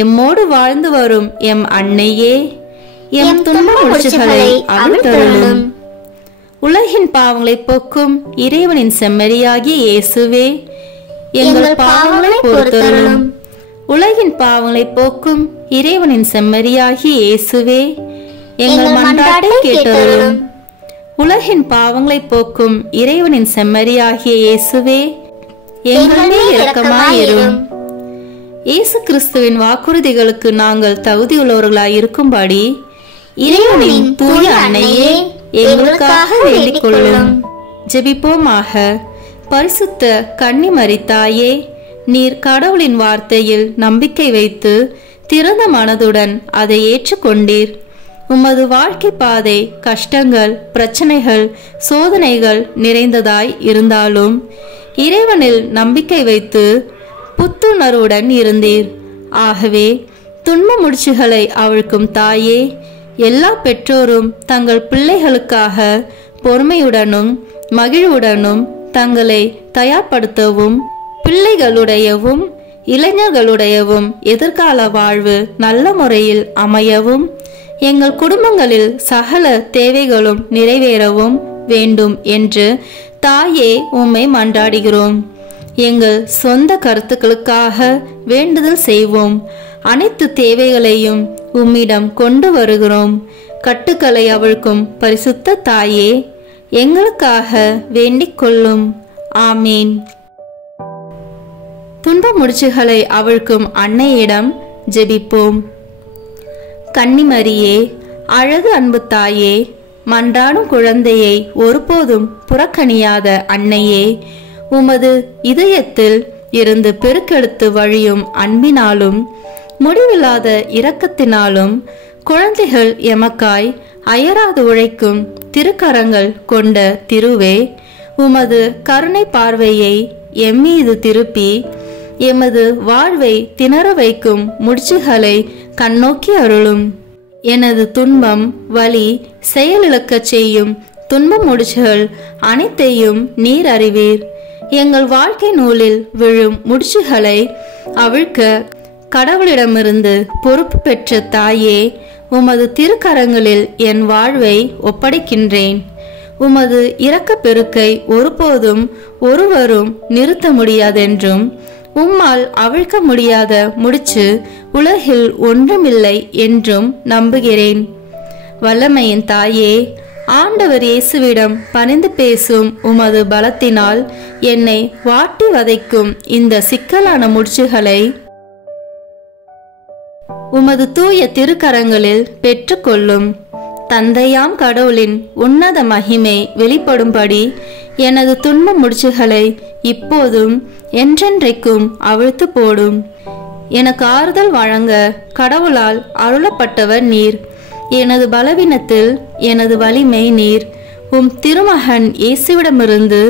எம்மோடு வாழ்ந்து வரும் எம் அன்னையே, எம் துன்ப மூச்சுகளை அவிழ்த்தருளும். உலகின் பாவங்களை போக்கும் இறைவனின் செம்மறியாகிய இயேசுவே, எங்கள் பாவங்களை பொறுத்தருளும். உலகின் பாவங்களை போக்கும் இறைவனின் செம்மறியாகிய இயேசுவே, எங்கள் மன்றாட்டை கேட்டருளும். உலகின் பாவங்களை போக்கும் இறைவனின் செம்மறியாகிய இயேசுவே, எங்கள் மேல் இரக்கமாயிரும். இயேசு கிறிஸ்துவின் வாக்குறுதிகளுக்கு நாங்கள் தகுதியுள்ளவர்களாய் இருக்கும்படி இறைவனின் தூய அன்னையே, எங்களுக்காக வேண்டிக் கொள்ளும். ஜெபிப்போமாக. பரிசுத்த கன்னிமரி தாயே, நீர் கடவுளின் வார்த்தையில் நம்பிக்கை வைத்து திறந்த மனதுடன் அதை ஏற்றுக்கொண்டீர். உமது வாழ்க்கை பாதை கஷ்டங்கள், பிரச்சனைகள், சோதனைகள் நிறைந்ததாய் இருந்தாலும் இறைவனில் நம்பிக்கை வைத்து புத்துணர்வுடன் இருந்தீர். ஆகவே துன்ப முடிச்சுகளை அவிழ்க்கும் தாயே, எல்லா பெற்றோரும் தங்கள் பிள்ளைகளுக்காக பொறுமையுடனும் மகிழ்வுடனும் தங்களை தயார்படுத்தவும் பிள்ளைகளுடையவும் இளைஞர்களுடையவும் எதிர்கால வாழ்வு நல்ல முறையில் அமையவும் எங்கள் குடும்பங்களில் சகல தேவைகளும் நிறைவேறவும் வேண்டும் என்று தாயே உம்மை மன்றாடுகிறோம். எங்கள் சொந்த கருத்துக்களுக்காக வேண்டுதல் செய்வோம். அனைத்து தேவைகளையும் உம்மிடம் கொண்டு வருகிறோம். கட்டுக்களை அவிழ்க்கும் பரிசுத்த தாயே, எங்களுக்காக வேண்டிக் கொள்ளும். ஆமீன். துன்ப முடிச்சுகளை அவிழ்க்கும் அன்னையிடம் ஜெபிப்போம். கன்னிமரியே, அழகு அன்பு தாயே, மன்றாடும் குழந்தையை ஒருபோதும் புறக்கணியாத அன்னையே, உமது இதயத்தில் இருந்து பெருக்கெடுத்து வழியும் அன்பினாலும் முடிவில்லாத இரக்கத்தினாலும் குழந்தைகள் எமக்காய் அயராது உழைக்கும் திருக்கரங்கள் கொண்ட திருவே, உமது கருணை பார்வையை எம்மீது திருப்பி எமது வாழ்வை திணற வைக்கும் முடிச்சுகளை கண்ணோக்கி அருளும். எனது துன்பம் வலி செயலிழக்கச் செய்யும் துன்ப முடிச்சுகள் அனைத்தையும் நீர் அறிவீர். எங்கள் வாழ்க்கை நூலில் விழும் முடிச்சுகளை அவிழ்க்க கடவுளிடமிருந்து பொறுப்பு பெற்ற தாயே, உமது திருக்கரங்களில் என் வாழ்வை ஒப்படைக்கின்றேன். உமது இரக்க பெருக்கை ஒருபோதும் ஒருவரும் நிறுத்த முடியாதென்றும் உம்மால் அவிழ்க்க முடியாத முடிச்சு உலகில் ஒன்றுமில்லை என்றும் நம்புகிறேன். வல்லமையின் தாயே, ஆண்டவர் இயேசுவிடம் பணிந்து பேசும் உமது பலத்தினால் என்னை வாட்டி வதைக்கும் இந்த சிக்கலான முடிச்சுகளை உமது தூய திருக்கரங்களில் பெற்றுக்கொள்ளும். தந்தையாம் கடவுளின் உன்னத மகிமை வெளிப்படும்படி எனது துன்ப முடிச்சுகளை இப்போதும் என்றென்றைக்கும் அவிழ்த்து போடும். எனக்கு ஆறுதல் வழங்க கடவுளால் அருளப்பட்டவர் நீர். எனது பலவீனத்தில் எனது வலிமை நீர். உம் திருமகன் இயேசுவிடமிருந்து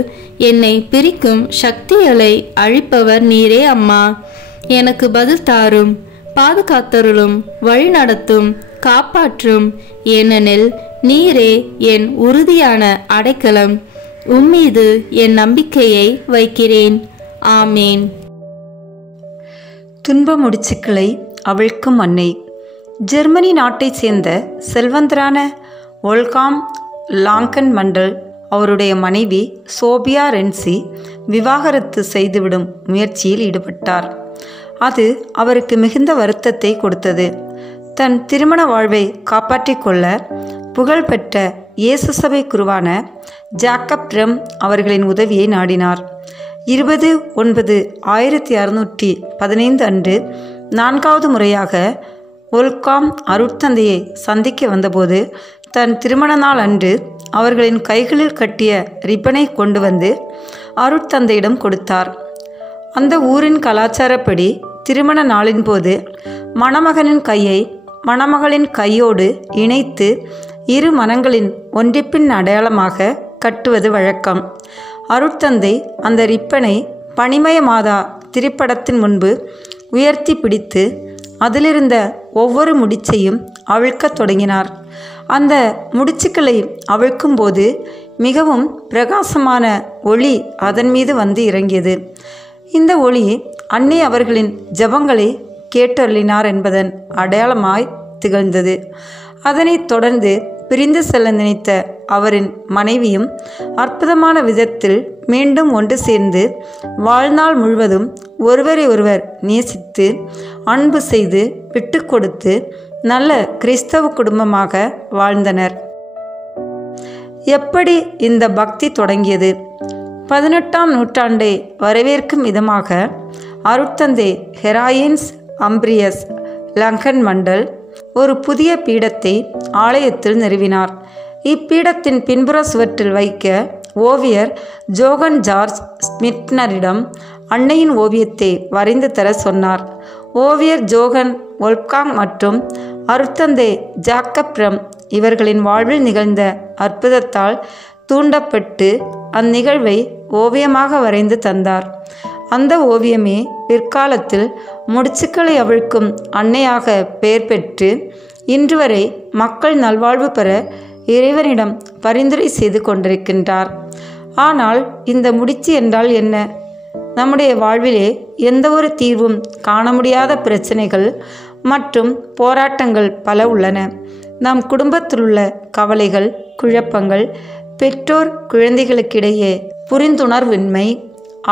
என்னை பிரிக்கும் சக்திகளை அழிப்பவர் நீரே அம்மா. எனக்கு பதில் தாரும், பாதுகாத்தருளும், வழி நடத்தும், காப்பாற்றும். ஏனெனில் நீரே என் உறுதியான அடைக்கலம். உம்மீது என் நம்பிக்கையை வைக்கிறேன். ஆமேன். துன்ப முடிச்சுக்களை அவிழ்க்கும் அன்னை. ஜெர்மனி நாட்டைச் சேர்ந்த செல்வந்தரான ஒல்காம் லாங்கன் மண்டல் அவருடைய மனைவி சோபியா ரென்சி விவாகரத்து செய்துவிடும் முயற்சியில் ஈடுபட்டார். அது அவருக்கு மிகுந்த வருத்தத்தை கொடுத்தது. தன் திருமண வாழ்வை காப்பாற்றிக் கொள்ள புகழ்பெற்ற இயேசு சபை குருவான ஜாக்கப் ரெம் அவர்களின் உதவியை நாடினார். 20/9/1615 அன்று 4வது முறையாக ஒல்காம் அருட்தந்தையை சந்திக்க வந்தபோது தன் திருமண நாள் அன்று அவர்களின் கைகளில் கட்டிய ரிப்பனை கொண்டு வந்து அருட்தந்தையிடம் கொடுத்தார். அந்த ஊரின் கலாச்சாரப்படி திருமண நாளின் போது மணமகனின் கையை மணமகளின் கையோடு இணைத்து இரு மனங்களின் ஒன்றிப்பின் அடையாளமாக கட்டுவது வழக்கம். அருட்தந்தை அந்த ரிப்பனை பனிமய மாதா திரைப்படத்தின் முன்பு உயர்த்தி பிடித்து அதிலிருந்த ஒவ்வொரு முடிச்சையும் அவிழ்க்கத் தொடங்கினார். அந்த முடிச்சுக்களை அவிழ்க்கும்போது மிகவும் பிரகாசமான ஒளி அதன் மீது வந்து இறங்கியது. இந்த ஒளி அன்னை அவர்களின் ஜபங்களை கேட்டருளினார் என்பதன் அடையாளமாய் திகழ்ந்தது. அதனைத் தொடர்ந்து பிரிந்து செல்ல நினைத்த அவரின் மனைவியும் அற்புதமான விதத்தில் மீண்டும் ஒன்று சேர்ந்து வாழ்நாள் முழுவதும் ஒருவரை ஒருவர் நேசித்து அன்பு செய்து விட்டு கொடுத்து நல்ல கிறிஸ்தவ குடும்பமாக வாழ்ந்தனர். எப்படி இந்த பக்தி தொடங்கியது? 18ஆம் நூற்றாண்டை வரவேற்கும் விதமாக அருட்தந்தை ஹெராயின்ஸ் அம்பிரியஸ் லங்கன் மண்டல் ஒரு புதிய பீடத்தை ஆலயத்தில் நிறுவினார். இப்பீடத்தின் பின்புற சுவற்றில் வைக்க ஓவியர் ஜோகன் ஜார்ஜ் ஸ்மிட்னரிடம் அன்னையின் ஓவியத்தை வரைந்து தர சொன்னார். ஓவியர் ஜோகன் ஒல்காங் மற்றும் அருட்தந்தை ஜாக்கப் ரெம் இவர்களின் வாழ்வில் நிகழ்ந்த அற்புதத்தால் தூண்டப்பட்டு அந்நிகழ்வை ஓவியமாக வரைந்து தந்தார். அந்த ஓவியமே பிற்காலத்தில் முடிச்சுக்களை அவிழ்க்கும் அன்னையாக பெயர் பெற்று இன்று வரை மக்கள் நல்வாழ்வு பெற இறைவனிடம் பரிந்துரை செய்து கொண்டிருக்கின்றார். ஆனால் இந்த முடிச்சு என்றால் என்ன? நம்முடைய வாழ்விலே எந்த ஒரு தீர்வும் காண முடியாத பிரச்சனைகள் மற்றும் போராட்டங்கள் பல உள்ளன. நம் குடும்பத்திலுள்ள கவலைகள், குழப்பங்கள், பெற்றோர் குழந்தைகளுக்கிடையே புரிந்துணர்வின்மை,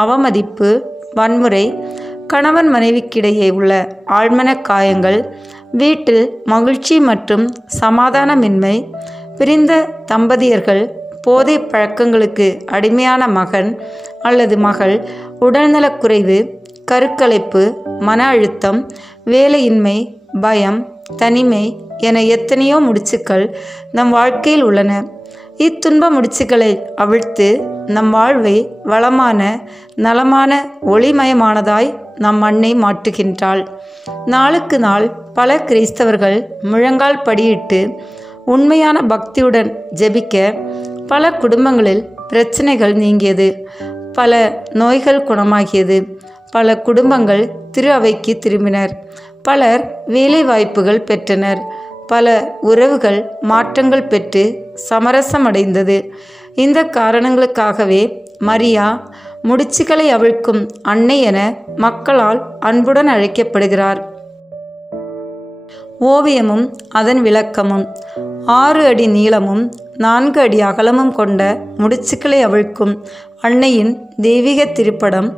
அவமதிப்பு, வன்முறை, கணவன் மனைவிக்கிடையே உள்ள ஆழ்மன காயங்கள், வீட்டில் மகிழ்ச்சி மற்றும் சமாதானமின்மை, பிரிந்த தம்பதியர்கள், போதை பழக்கங்களுக்கு அடிமையான மகன் அல்லது மகள், உடல்நலக்குறைவு, கருக்கலைப்பு, மன அழுத்தம், வேலையின்மை, பயம், தனிமை என எத்தனையோ முடிச்சுக்கள் நம் வாழ்க்கையில் உள்ளன. இத்துன்ப முடிச்சுக்களை அவிழ்த்து நம் வாழ்வை வளமான, நலமான, ஒளிமயமானதாய் நம் அன்னை மாற்றுகின்றாள். நாளுக்கு நாள் பல கிறிஸ்தவர்கள் முழங்கால் படியிட்டு உண்மையான பக்தியுடன் ஜெபிக்க பல குடும்பங்களில் பிரச்சனைகள் நீங்கியது, பல நோய்கள் குணமாகியது, பல குடும்பங்கள் திரு அவைக்கு திரும்பினர், பலர் வேலை வாய்ப்புகள் பெற்றனர், பல உறவுகள் மாற்றங்கள் பெற்று சமரசமடைந்தது. இந்த காரணங்களுக்காகவே மரியா முடிச்சுகளை அவிழ்க்கும் அன்னை என மக்களால் அன்புடன் அழைக்கப்படுகிறார். ஓவியமும் அதன் விளக்கமும் 6 அடி நீளமும் 4 அடி அகலமும் கொண்ட முடிச்சுக்களை அவிழ்க்கும் அன்னையின் தெய்வீக திருப்படம்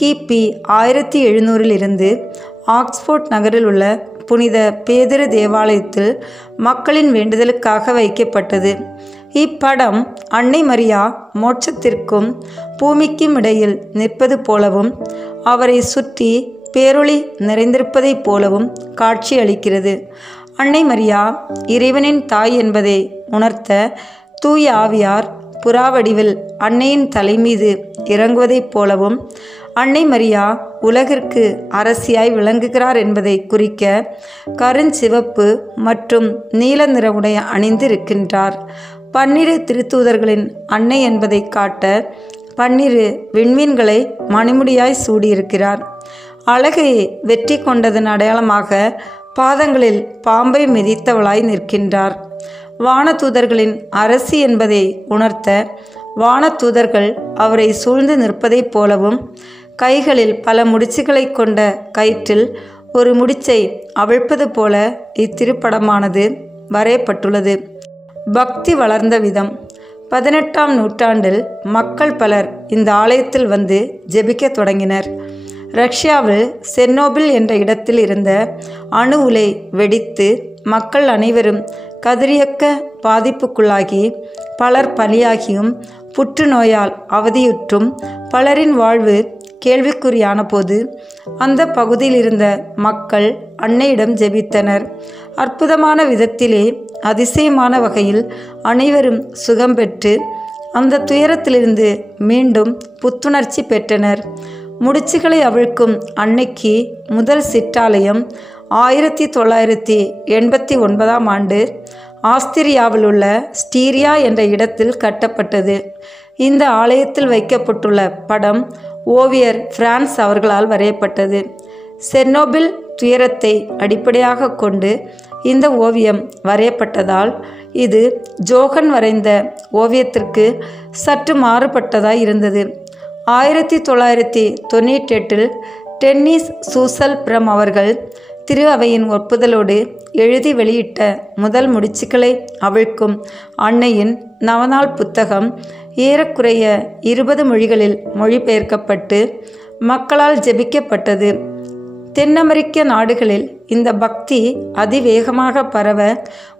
கிபி 1700 ஆக்ஸ்போர்ட் நகரில் உள்ள புனித பேதுரு தேவாலயத்தில் மக்களின் வேண்டுதலுக்காக வைக்கப்பட்டது. இப்படம் அன்னை மரியா மோட்சத்திற்கும் பூமிக்கும் இடையில் நிற்பது போலவும் அவரை சுற்றி பேரொளி நிறைந்திருப்பதைப் போலவும் காட்சி அளிக்கிறது. அன்னை மரியா இறைவனின் தாய் என்பதை உணர்த்த தூய ஆவியார் புறாவடிவில் அன்னையின் தலைமீது இறங்குவதைப் போலவும் அன்னை மரியா உலகிற்கு அரசியாய் விளங்குகிறார் என்பதை குறிக்க கருஞ்சிவப்பு மற்றும் நீல நிற உடை அணிந்திருக்கின்றார். 12 திருத்தூதர்களின் அன்னை என்பதை காட்ட 12 விண்மீன்களை மணிமுடியாய் சூடியிருக்கிறார். அழகை வெற்றி கொண்டதன் அடையாளமாக பாதங்களில் பாம்பை மிதித்தவளாய் நிற்கின்றார். வானதூதர்களின் அரசி என்பதை உணர்த்த வானதூதர்கள் அவரை சூழ்ந்து நிற்பதைப் போலவும் கைகளில் பல முடிச்சுகளை கொண்ட கயிற்றில் ஒரு முடிச்சை அவிழ்ப்பது போல இத்திருப்படமானது வரையப்பட்டுள்ளது. பக்தி வளர்ந்த விதம். 18ஆம் நூற்றாண்டில் மக்கள் பலர் இந்த ஆலயத்தில் வந்து ஜெபிக்க தொடங்கினர். ரஷ்யாவில் செர்னோபில் என்ற இடத்தில் இருந்த அணு உலை வெடித்து மக்கள் அனைவரும் கதிரியக்க பாதிப்புக்குள்ளாகி பலர் பலியாகியும் புற்றுநோயால் அவதியுற்றும் பலரின் வாழ்வு கேள்விக்குறியான போது அந்த பகுதியில் இருந்த மக்கள் அன்னையிடம் ஜெபித்தனர். அற்புதமான விதத்திலே, அதிசயமான வகையில் அனைவரும் சுகம் பெற்று அந்த துயரத்திலிருந்து மீண்டும் புத்துணர்ச்சி பெற்றனர். முடிச்சுகளை அவிழ்க்கும் அன்னைக்கு முதல் சிற்றாலயம் 1989ஆம் ஆண்டு ஆஸ்திரியாவில் உள்ள ஸ்டீரியா என்ற இடத்தில் கட்டப்பட்டது. இந்த ஆலயத்தில் வைக்கப்பட்டுள்ள படம் ஓவியர் பிரான்ஸ் அவர்களால் வரையப்பட்டது. செர்னோபில் துயரத்தை அடிப்படையாக கொண்டு இந்த ஓவியம் வரையப்பட்டதால் இது ஜோகன் வரைந்த ஓவியத்திற்கு சற்று மாறுபட்டதாய் இருந்தது. 1998 டென்னிஸ் சூசல் பிரம் அவர்கள் திரு அவையின் ஒப்புதலோடு எழுதி வெளியிட்ட முதல் முடிச்சுக்களை அவிழ்க்கும் அன்னையின் நவநாள் புத்தகம் ஏறக்குறைய 20 மொழிகளில் மொழிபெயர்க்கப்பட்டு மக்களால் ஜெபிக்கப்பட்டது. தென் அமெரிக்க நாடுகளில் இந்த பக்தி அதிவேகமாக பரவ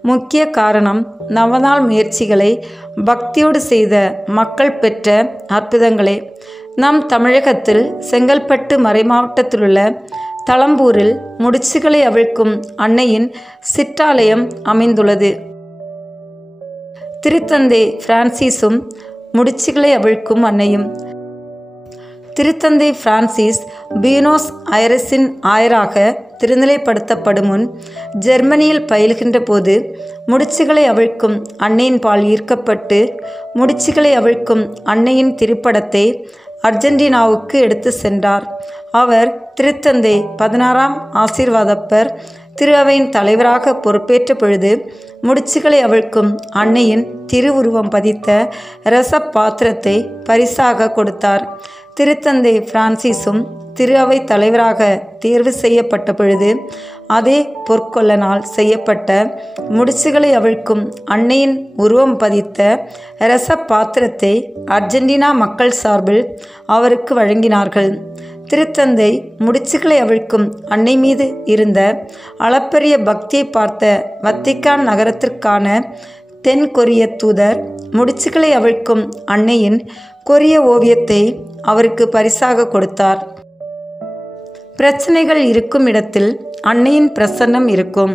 முக்கிய காரணம் நவநாள் முயற்சிகளை பக்தியோடு செய்த மக்கள் பெற்ற அற்புதங்களே. நம் தமிழகத்தில் செங்கல்பட்டு மறைமாவட்டத்திலுள்ள தளம்பூரில் முடிச்சுகளை அவிழ்க்கும் அன்னையின் சிற்றாலயம் அமைந்துள்ளது. திருத்தந்தை பிரான்சிஸும் முடிச்சுகளை அவிழ்க்கும் அன்னையும். திருத்தந்தை பிரான்சிஸ் பியூனோஸ் ஐரஸின் ஆயராக திருநிலைப்படுத்தப்படும் முன் ஜெர்மனியில் பயில்கின்ற போது முடிச்சுகளை அவிழ்க்கும் அன்னையின் பால் ஈர்க்கப்பட்டு முடிச்சுகளை அவிழ்க்கும் அன்னையின் திருப்படத்தை அர்ஜென்டினாவுக்கு எடுத்து சென்றார். அவர் திருத்தந்தை 16ஆம் ஆசீர்வாதப்பர் திரு அவையின் தலைவராக பொறுப்பேற்ற பொழுது முடிச்சுகளை அவிழ்க்கும் அன்னையின் திருவுருவம் பதித்த இரச பாத்திரத்தை பரிசாக கொடுத்தார். திருத்தந்தை பிரான்சிஸும் திரு அவை தலைவராக தேர்வு செய்யப்பட்ட பொழுது அதே பொற்கொல்லனால் செய்யப்பட்ட முடிச்சுகளை அவிழ்க்கும் அன்னையின் உருவம் பதித்த இரச பாத்திரத்தை அர்ஜென்டினா மக்கள் சார்பில் அவருக்கு வழங்கினார்கள். திருத்தந்தை முடிச்சுகளை அவிழ்க்கும் அன்னை மீது இருந்த அளப்பரிய பக்தியை பார்த்த வத்திக்கான் நகரத்திற்கான தென் கொரிய தூதர் முடிச்சுகளை அவிழ்க்கும் அன்னையின் கொரிய ஓவியத்தை அவருக்கு பரிசாக கொடுத்தார். பிரச்சனைகள் இருக்கும் இடத்தில் அன்னையின் பிரசன்னம் இருக்கும்.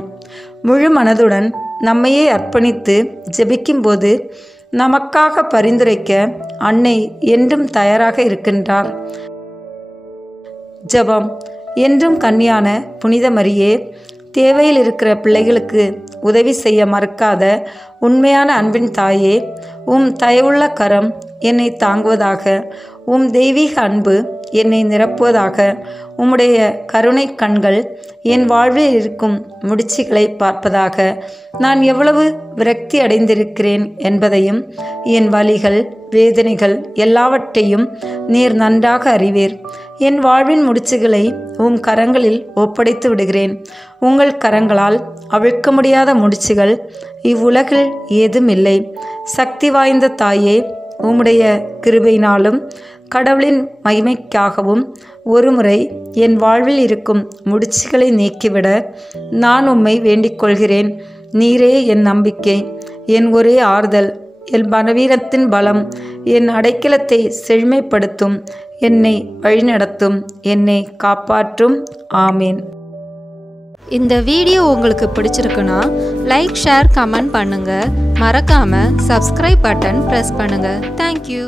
முழு மனதுடன் நம்மையே அர்ப்பணித்து ஜெபிக்கும்போது நமக்காக பரிந்துரைக்க அன்னை என்றும் தயாராக இருக்கின்றார். ஜெபம். என்றும் கன்னியான புனித மரியே, தேவையில் இருக்கிற பிள்ளைகளுக்கு உதவி செய்ய மறக்காத உண்மையான அன்பின் தாயே, உம் தயவுள்ள கரம் என்னை தாங்குவதாக, உம் தெய்வீக அன்பு என்னை நிரப்புவதாக, உம்முடைய கருணை கண்கள் என் வாழ்வில் இருக்கும் முடிச்சுகளை பார்ப்பதாக. நான் எவ்வளவு விரக்தி அடைந்திருக்கிறேன் என்பதையும் என் வலிகள் வேதனைகள் எல்லாவற்றையும் நீர் நன்றாக அறிவீர். என் வாழ்வின் முடிச்சுகளை உம் கரங்களில் ஒப்படைத்து விடுகிறேன். உங்கள் கரங்களால் அவிழ்க்க முடியாத முடிச்சுகள் இவ்வுலகில் ஏதுமில்லை. சக்தி வாய்ந்த தாயே, உம்முடைய கிருபையினாலும் கடவுளின் மகிமைக்காகவும் ஒருமுறை என் வாழ்வில் இருக்கும் முடிச்சுகளை நீக்கிவிட நான் உம்மை வேண்டிக் கொள்கிறேன். நீரே என் நம்பிக்கை, என் ஒரே ஆறுதல், என் பலவீனத்தின் பலம், என் அடைக்கலத்தை செழுமைப்படுத்தும், என்னை வழிநடத்தும், என்னை காப்பாற்றும். ஆமீன். இந்த வீடியோ உங்களுக்கு பிடிச்சிருக்குன்னா லைக், ஷேர், கமெண்ட் பண்ணுங்க. மறக்காம சப்ஸ்கிரைப் பட்டன் பிரஸ் பண்ணுங்க. தேங்க்யூ.